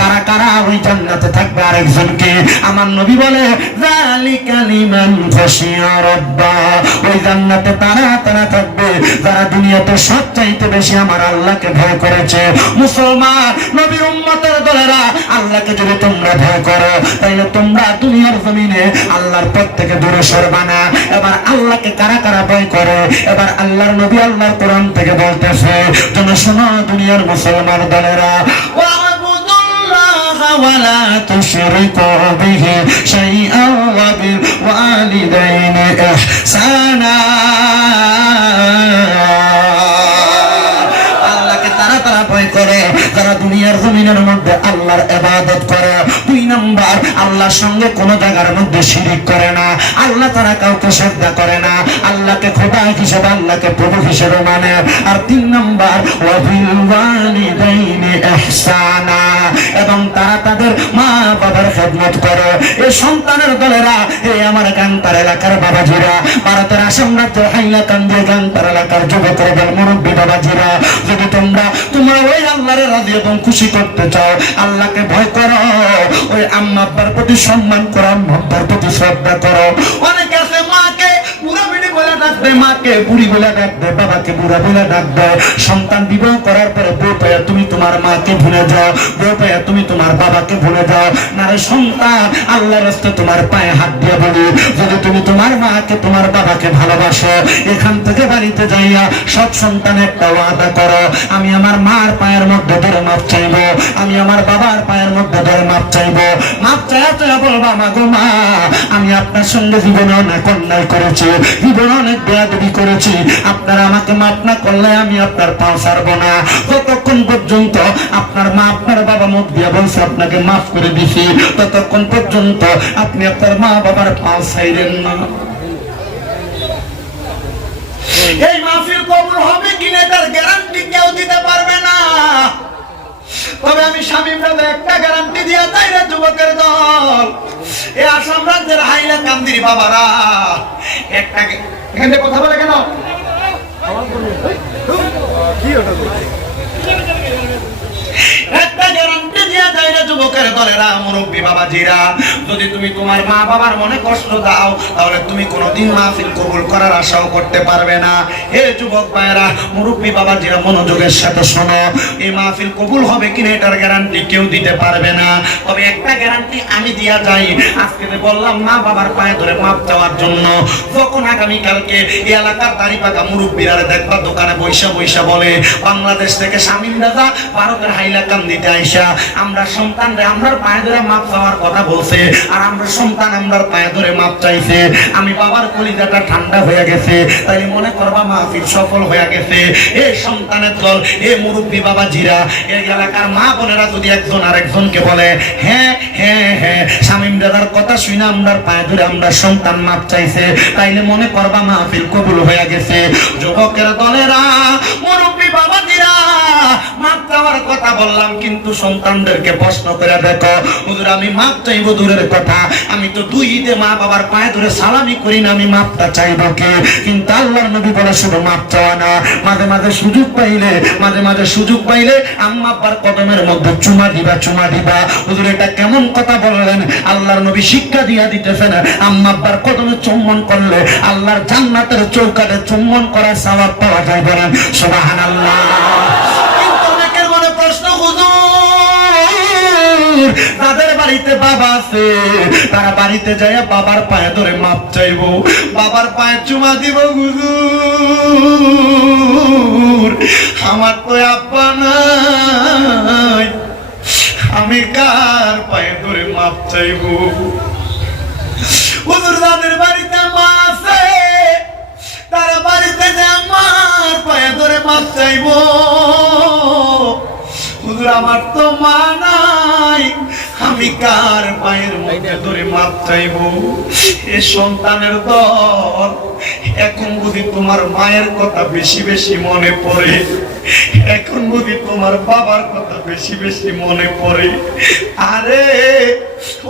কারা কারা ওই জান্নাতে থাকবে। আরেকজনকে আমার নবী বলে, যালিকা লিমান খাশিয়া রাব্বা, ওই জান্নাতে তারা তারা থাকবে যারা দুনিয়াতে সবচাইতে বেশি আমার আল্লাহকে ভয় করেছে। মুসলমান নবীর উম্মতের দলেরা, আল্লাহকে যদি তোমরা ভয় করো তাহলে তোমরা দুনিয়ার জমিনে আল্লাহর পথ থেকে দূরে সরবা না। এবার আল্লাহকে কারা কারা ভয় করে, এবার আল্লাহর নবী আল্লাহর কোরআন থেকে বলতেছে, তোমরা শোনো দুনিয়ার মুসলমান দলেরা, ওয়াবুদুল্লাহ ওয়ালা তুশরিকু বিহি শাইআন ওয়া বিল ওয়ালিদাইনি ইহসানা। আল্লাহকে তারা তারা ভয় করে যারা দুনিয়ার জমিনের মধ্যে আল্লাহর ইবাদত করে। 2 নাম্বার, আল্লাহর সঙ্গে কোনো জায়গার মধ্যে শিরিক করে না, আল্লাহ তারা কাউকে শ্রদ্ধা করে না, আল্লাহকে খোদা হিসেবে, আল্লাহকে প্রভু হিসেবে মানে। আর 3 নাম্বার, ওয়া বিল ওয়ালিদাইনি ইহসানা, এবং তারা তাদের মা বাবার খেদমত করে। এই সন্তানের দলেরা, এই আমার গান্তার এলাকার বাবাজিরা, ভারতের আসাম রাজ্যের হাইলাকান্দি গান্তার এলাকার যুবক এবং মুরব্বী বাবাজিরা, যদি তোমরা ওই আল্লাহরে রাজি এবং খুশি করতে চাও, আল্লাহকে ভয় করো, ওই আম্মা আব্বার প্রতি সম্মান করো, আম্মা আব্বার প্রতি শ্রদ্ধা করো। অনেকে আছে মাকে বুড়া বিড়ি বলে ডাকবে, মাকে বুড়ি বলে ডাকবে, বাবাকে বুড়া বলে ডাকবে। সন্তান বিবাহ করার পরে বউ পাইয়া তুমি তোমার মাকে ভুলে যাও, বউ পাইয়া তুমি তোমার বাবাকে ভুলে যাও। না রে সন্তান, আল্লাহর রাস্তায় তোমার পায়ে হাত দিয়ে বলি, যদি তুমি তোমার মাকে তোমার বাবাকে ভালোবাসো, এখান থেকে বাড়িতে যাইয়া সব সন্তান একটা ওয়াদা করো, আমি আমার মার পায়ের মধ্যে ধরে মাপ চাইব, আমি আমার বাবার পায়ের মধ্যে ধরে মাপ চাইব। মাপ চাইয়া চাইয়া বলবা, মা গো মা, আমি আপনার সঙ্গে জীবনে অনেক অন্যায় করেছি, জীবনে অনেক বেয়াদবি করেছি, আপনারা আমাকে মাপ না করলে আমি আপনার পাও ছাড়বো না। যতক্ষণ পর্যন্ত আপনার মা আপনার বাবা মুখ দিয়ে বলছে আপনাকে মাফ করে দিছি, ততক্ষণ পর্যন্ত আপনি আপনার মা বাবার পাও ছাইরেন না। এই মাহফিল কবুল হবে কিনা তার গ্যারান্টি কেউ দিতে পারবে না, তবে আমি শামীম রাজা একটা গ্যারান্টি দিয়ে যাই রে যুবকের দল, এই আসাম রাজ্যের হাইলাকান্দির বাবারা, একটা এখানে কথা বলে কেন একটা গ্যারান্টি দিয়া যায় না যুবকের দলেরা, মুরব্বী বাবাজিরা, যদি তুমি তোমার মা বাবার মনে কষ্ট দাও তাহলে তুমি কোনোদিন মাহফিল কবুল করার আশাও করতে পারবে না। হে যুবক ভাইরা, মুরব্বী বাবাজিরা, মনোযোগের সাথে শোনো, এই মাহফিল কবুল হবে কিনা এটার গ্যারান্টি কেউ দিতে পারবে না, তবে একটা গ্যারান্টি আমি দিয়া যাই। আজকে বললাম মা বাবার পায়ে ধরে মাপ চাওয়ার জন্য, যখন আগামীকালকে এই এলাকার দাড়ি পাকা মুরব্বীরা দেখবা দোকানে বৈশা বৈশা বলে, বাংলাদেশ থেকে শামীম রাজা ভারতের হাইলাকান্দিতে আইসা আমরা সন্তানরা আমরার পায়ে ধরে মাপ চাওয়ার কথা বলছে, আর আমরা সন্তান আমরার পায়ে ধরে মাপ চাইছে, আমি বাবার কলিজাটা ঠান্ডা হয়ে গেছে, তাই মনে করবা মাহফিল সফল হয়ে গেছে। এই সন্তানের দল, এই মুরব্বী বাবাজিরা, এই এলাকার মা বোনেরা যদি একজন আরেকজনকে বলে, হ্যাঁ হ্যাঁ হ্যাঁ শামীম দাদার কথা শুনে আমরার পায়ে ধরে আমরা সন্তান মাপ চাইছে, তাইলে মনে করবা মাহফিল কবুল হয়ে গেছে। যুবকের দলেরা, মুরব্বী বাবাজিরা, মাপ চাওয়ার কথা বললাম, কিন্তু সন্তানদেরকে প্রশ্ন করে দেখো, হুজুর আমি মাপ চাইবো দূরের কথা, আমি তো 2 ঈদে মা বাবার পায়ে ধরে সালামি করি না, আমি মাপটা চাইবো কে? কিন্তু আল্লাহর নবী বলে শুধু মাপ চাওয়া না, মাঝে মাঝে সুযোগ পাইলে আম্মা আব্বার কদমের মধ্যে চুমা দিবা। হুজুর এটা কেমন কথা বললেন? আল্লাহর নবী শিক্ষা দিয়া দিতেছেন, আম্মা আব্বার কদমে চুম্বন করলে আল্লাহর জান্নাতের চৌকাঠে চুম্বন করার সওয়াব পাওয়া যায়। বলেন সুবহানাল্লাহ। কিন্তু অনেকের মনে প্রশ্ন, হুজুর তাদের বাড়িতে বাবা আছে, তারা বাড়িতে যায় বাবার পায়ে ধরে মাপ চাইবো, বাবার পায়ে চুমা দিব, হুজুর আমার তো আব্বা নাই, আমি কার পায়ে ধরে মাপ চাইবো? হুজুর যাদের বাড়িতে মা আছে তারা বাড়িতে যে আমার পায়ে ধরে মাপ চাইবো, হুজুর আমার তো মা নাই, আমি কার পায়ের মধ্যে ধরে মাপ চাইবো? এ সন্তানের দল, এখন বুঝি তোমার মায়ের কথা বেশি বেশি মনে পড়ে, এখন বুঝি তোমার বাবার কথা বেশি বেশি মনে পড়ে। আরে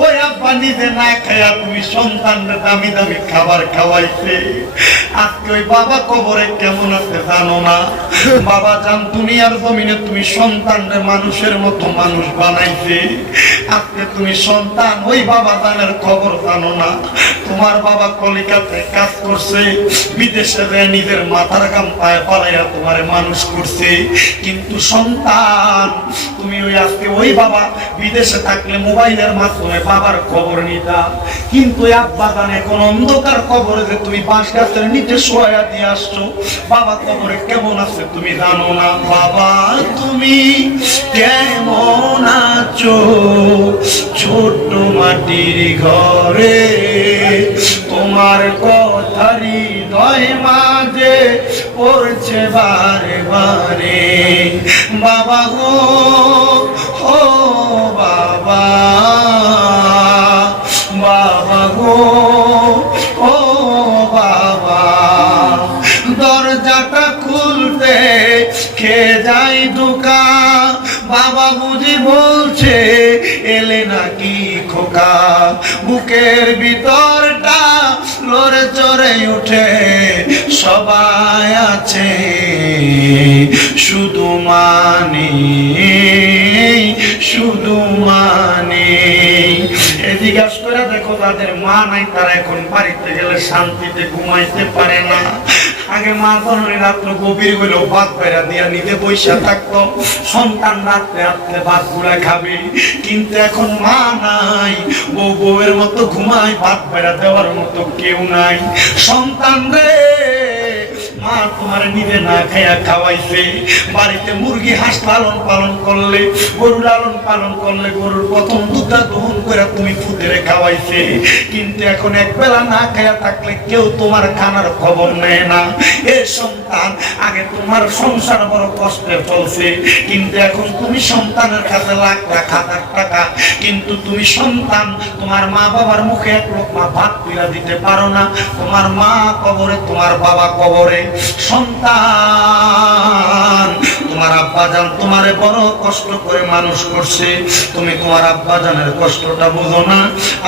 ওই আব্বা নিজে না খায়া তুমি সন্তানদের দামি দামি খাবার খাওয়াইছে, আজকে ওই বাবা কবরে কেমন আছে জানো না? বাবা জান দুনিয়ার জমিনে তুমি সন্তানদের মানুষের মতো মানুষ বানাইছে, আজকে তুমি সন্তান ওই বাবা জানের খবর জানো না। তোমার বাবা কলিকাতায় কাজ করছে, বিদেশে নিজের মাথার গাম পায়ে পালাইয়া তোমারে মানুষ করছে, কিন্তু সন্তান তুমি ওই আজকে ওই বাবা বিদেশে থাকলে মোবাইলের মাধ্যমে বাবার খবর নিতা, কিন্তু আব্বা জান এখন অন্ধকার কবরে যে তুমি বাঁশ গাছের নিচে শোয়া দিয়ে আসছো, বাবা কবরে কেমন আছে তুমি জানো না। বাবা তুমি কেমন আছো ছোট্ট মাটির ঘরে, তোমার কথারি হৃদয় মাঝে পড়ছে বারে বারে, বাবা গো ও বাবা, বাবা গো ও বাবা, দরজাটা খুলতে খেয়ে যাই ধোকা, বাবা বুঝি বলছে এলে নাকি খোকা, বুকের ভিতরটা লড়ে চড়ে উঠে, সবাই আছে শুধু মানে জিজ্ঞাসা করে দেখো তাদের মা নাই, তারা এখন বাড়িতে গেলে শান্তিতে ঘুমাইতে পারে না। আগে মা জননী রাত্র গভীর হইলেও ভাত বেড়া দিয়া নিতে বৈশা থাকতো, সন্তান রাত্রে রাত্রে ভাত গুলা খাবে, কিন্তু এখন মা নাই, বউয়ের মতো ঘুমায়, ভাত বেড়া দেওয়ার মতো কেউ নাই। সন্তান রে মা তোমার নিজে না খাইয়া খাওয়াইছে, বাড়িতে মুরগি হাঁস লালন পালন করলে, গরু লালন পালন করলে, গরুর প্রথম দুধটা দহন করে তুমি ফুটেরে খাওয়াইছে, কিন্তু এখন এক বেলা না খাইয়া থাকলে কেউ তোমার খানার খবর নেয় না। এ সন্তান আগে তোমার সংসার বড় কষ্টে চলছে, কিন্তু এখন তুমি সন্তানের কাছে লাখ লাখ হাজার টাকা, কিন্তু তুমি সন্তান তোমার মা বাবার মুখে এক লোকমা ভাত তুলে দিতে পারো না, তোমার মা কবরে তোমার বাবা কবরে। সন্তান তোমার আব্বা জান তোমারে বড় কষ্ট করে মানুষ করছে, তুমি তোমার আব্বা জানের কষ্টটা বুঝো না,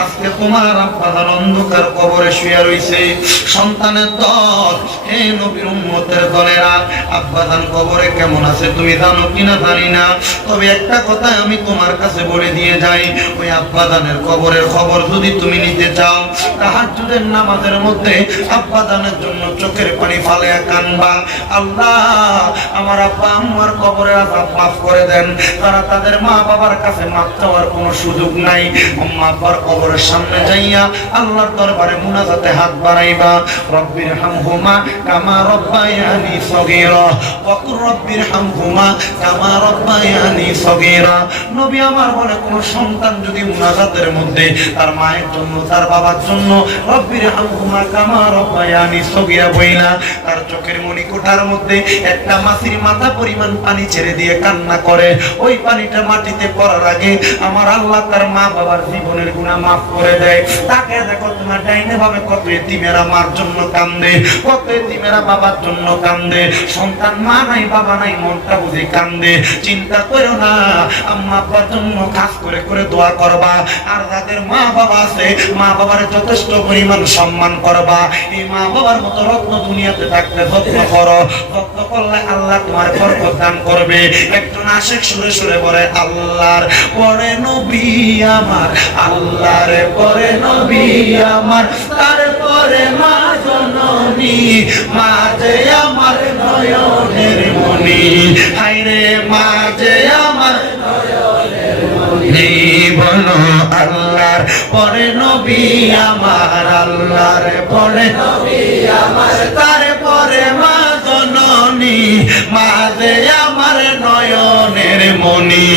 আজকে তোমার আব্বা জান অন্ধকার কবরে শুয়ে রইছে। সন্তানের দল, হে নবীর উম্মতের দলেরা, আব্বা জান কবরে কেমন আছে তুমি জানো কিনা জানি না, তবে একটা কথা আমি তোমার কাছে বলে দিয়ে যাই, ওই আব্বা জানের কবরের খবর যদি তুমি নিতে চাও, তাহাজ্জুদের নামাজের মধ্যে আব্বা জানের জন্য চোখের পানি ফালে কানবা, আল্লাহ আমার আব্বা আম্মার কবরের আযাব মাফ করে দেন। তারা তাদের মা বাবার কাছে মাফ চাওয়ার কোনো সুযোগ নাই, আম্মা আব্বার কবরের সামনে যাইয়া আল্লাহর দরবারে মুনাজাতে হাত বাড়াইবা, রব্বির হামহুমা কামা রব্বায়ানি সগীরা, ওয়াকুর রব্বির হামহুমা কামা রব্বায়ানি সগীরা। নবী আমার বলে কোন সন্তান যদি মুনাজাতের মধ্যে তার মায়ের জন্য তার বাবার জন্য রব্বির হামহুমা কামা রব্বায়ানি সগীরা বইলা, তার চোখের মণিকোঠার মধ্যে একটা মাছির মাথা পরিমাণ পরিমাণ পানি ছেড়ে দিয়ে কান্না করে, ওই পানিটা মাটিতে পড়ার আগে আমার আল্লাহ তার মা বাবার জীবনের গুনাহ মাফ করে দেয়। তাকে দেখো তোমার ডাইনে ভাবে কত এতিমেরা মার জন্য কান্দে, কত এতিমেরা বাবার জন্য কান্দে। সন্তান মা নাই বাবা নাই, মনটা বুঝে কান্দে। চিন্তা করো না, আম্মা আব্বার জন্য খাস করে করে দোয়া করবা। আর যাদের মা বাবা আছে, মা বাবার যথেষ্ট পরিমাণ সম্মান করবা। এই মা বাবার মতো রত্ন দুনিয়াতে থাকতে যত্ন করো, যত্ন করলে আল্লাহ তোমার বরকত দান করবে। একজন আশিক সুরে সুরে বলে, আল্লাহর পরে নবী আমার, আল্লাহর পরে নবী আমার, তারপরে মা জননী, মা যে আমার নয়নের মণি, হায়রে মা যে আমার নয়নের মণি। বলো আল্লাহর পরে নবী আমার, আল্লাহর পরে নবী আমার, তারপরে মা জননী, মা যে আমার নয়নের মণি,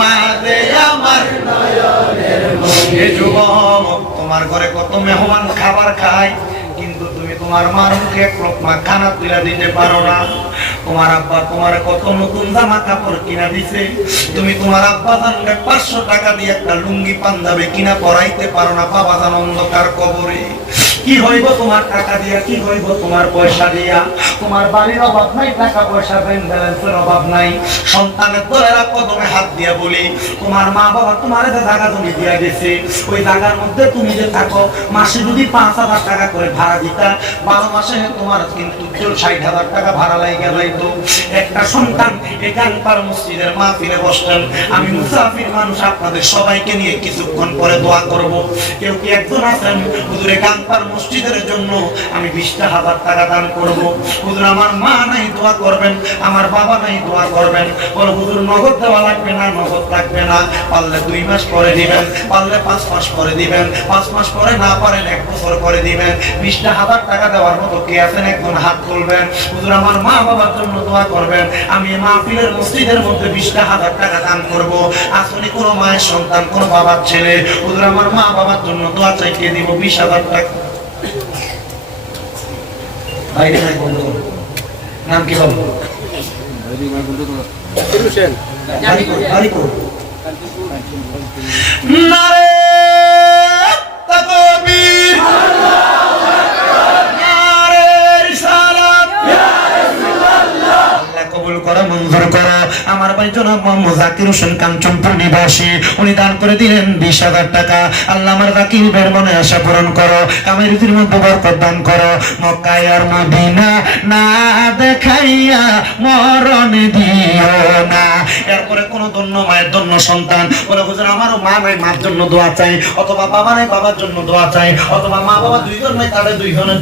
মা যে আমার নয়নের মণি। এ যুবক, তোমার ঘরে কত মেহমান খাবার খায়, কিন্তু তুমি তোমার মার মুখে এক লোকমা খানা তুলে দিতে পারো না। তোমার আব্বা তোমার কত নতুন জামা কাপড় কিনা দিছে, তুমি তোমার আব্বা জানকে 500 টাকা দিয়ে একটা লুঙ্গি পাঞ্জাবি কিনা পরাইতে পারো না। বাবা জান অন্ধকার কবরে। কি হইব তোমার টাকা দিয়া, কি হইব তোমার পয়সা দিয়া? তোমার বাড়ির অভাব নাই, টাকা পয়সা ব্যাংক ব্যালেন্সের অভাব নাই। সন্তানের দলেরা কদমে হাত দিয়া বলি, তোমার মা বাবা তোমার যে জায়গা জমি দিয়া গেছে, ওই জায়গার মধ্যে তুমি যে থাকো, মাসে যদি 5,000 টাকা করে ভাড়া দিতা, 12 মাসে তোমার কিন্তু 60,000 টাকা ভাড়া লাগিয়ে যাইতো। একটা সন্তান এই গানপাড়া মসজিদের মাহফিলে বসতেন। আমি মুসাফির মানুষ, আপনাদের সবাইকে নিয়ে কিছুক্ষণ পরে দোয়া করব। কেউ কি একজন আছেন, হুজুরে গানপাড়া মসজিদের জন্য আমি 20,000 টাকা দান করব? হুজুর আমার মা নাই, দোয়া করবেন। আমার বাবা নাই, দোয়া করবেন। বলে হুজুর নগদ দেওয়া লাগবে না, নগদ লাগবে না, পারলে 2 মাস পরে দিবেন, পারলে 5 মাস পরে দিবেন, 5 মাস পরে না পারেন 1 বছর পরে দিবেন। 20,000 টাকা দেওয়ার মতো কে আছেন? একজন হাত তুলবেন। হুজুর আমার মা বাবার জন্য দোয়া করবেন। আমি মাহফিলের মসজিদের মধ্যে 20,000 টাকা দান করব। আসলে কোনো মায়ের সন্তান, কোনো বাবার ছেলে, হুজুর আমার মা বাবার জন্য দোয়া চাইতে দিব 20,000 টাকা। নাম কি বলবো? নারে তাকবীর, নারে রিসালাত। আল্লাহ কবুল করো, মঞ্জুর করো। আমার ভাই জনাব মোহাম্মদ জাকির হোসেন কাঞ্চনপুর নিবাসী, উনি দান করে দিলেন 20,000 টাকা। আল্লাহ আমার জাকির ভাইয়ের মনে আশা পূরণ করো, কামের রীতির মধ্যে বরকত দান করো। মক্কা আর মদিনা না দেখাইয়া মরণ দিও না। এরপরে কোন ধন্য মায়ের ধন্য সন্তান বলে, হুজুর আমারও মা নাই, মার জন্য দোয়া চাই, অথবা বাবা নাই, বাবার জন্য দোয়া চাই, অথবা মা বাবা 2 জন নাই, তাদের 2 জনের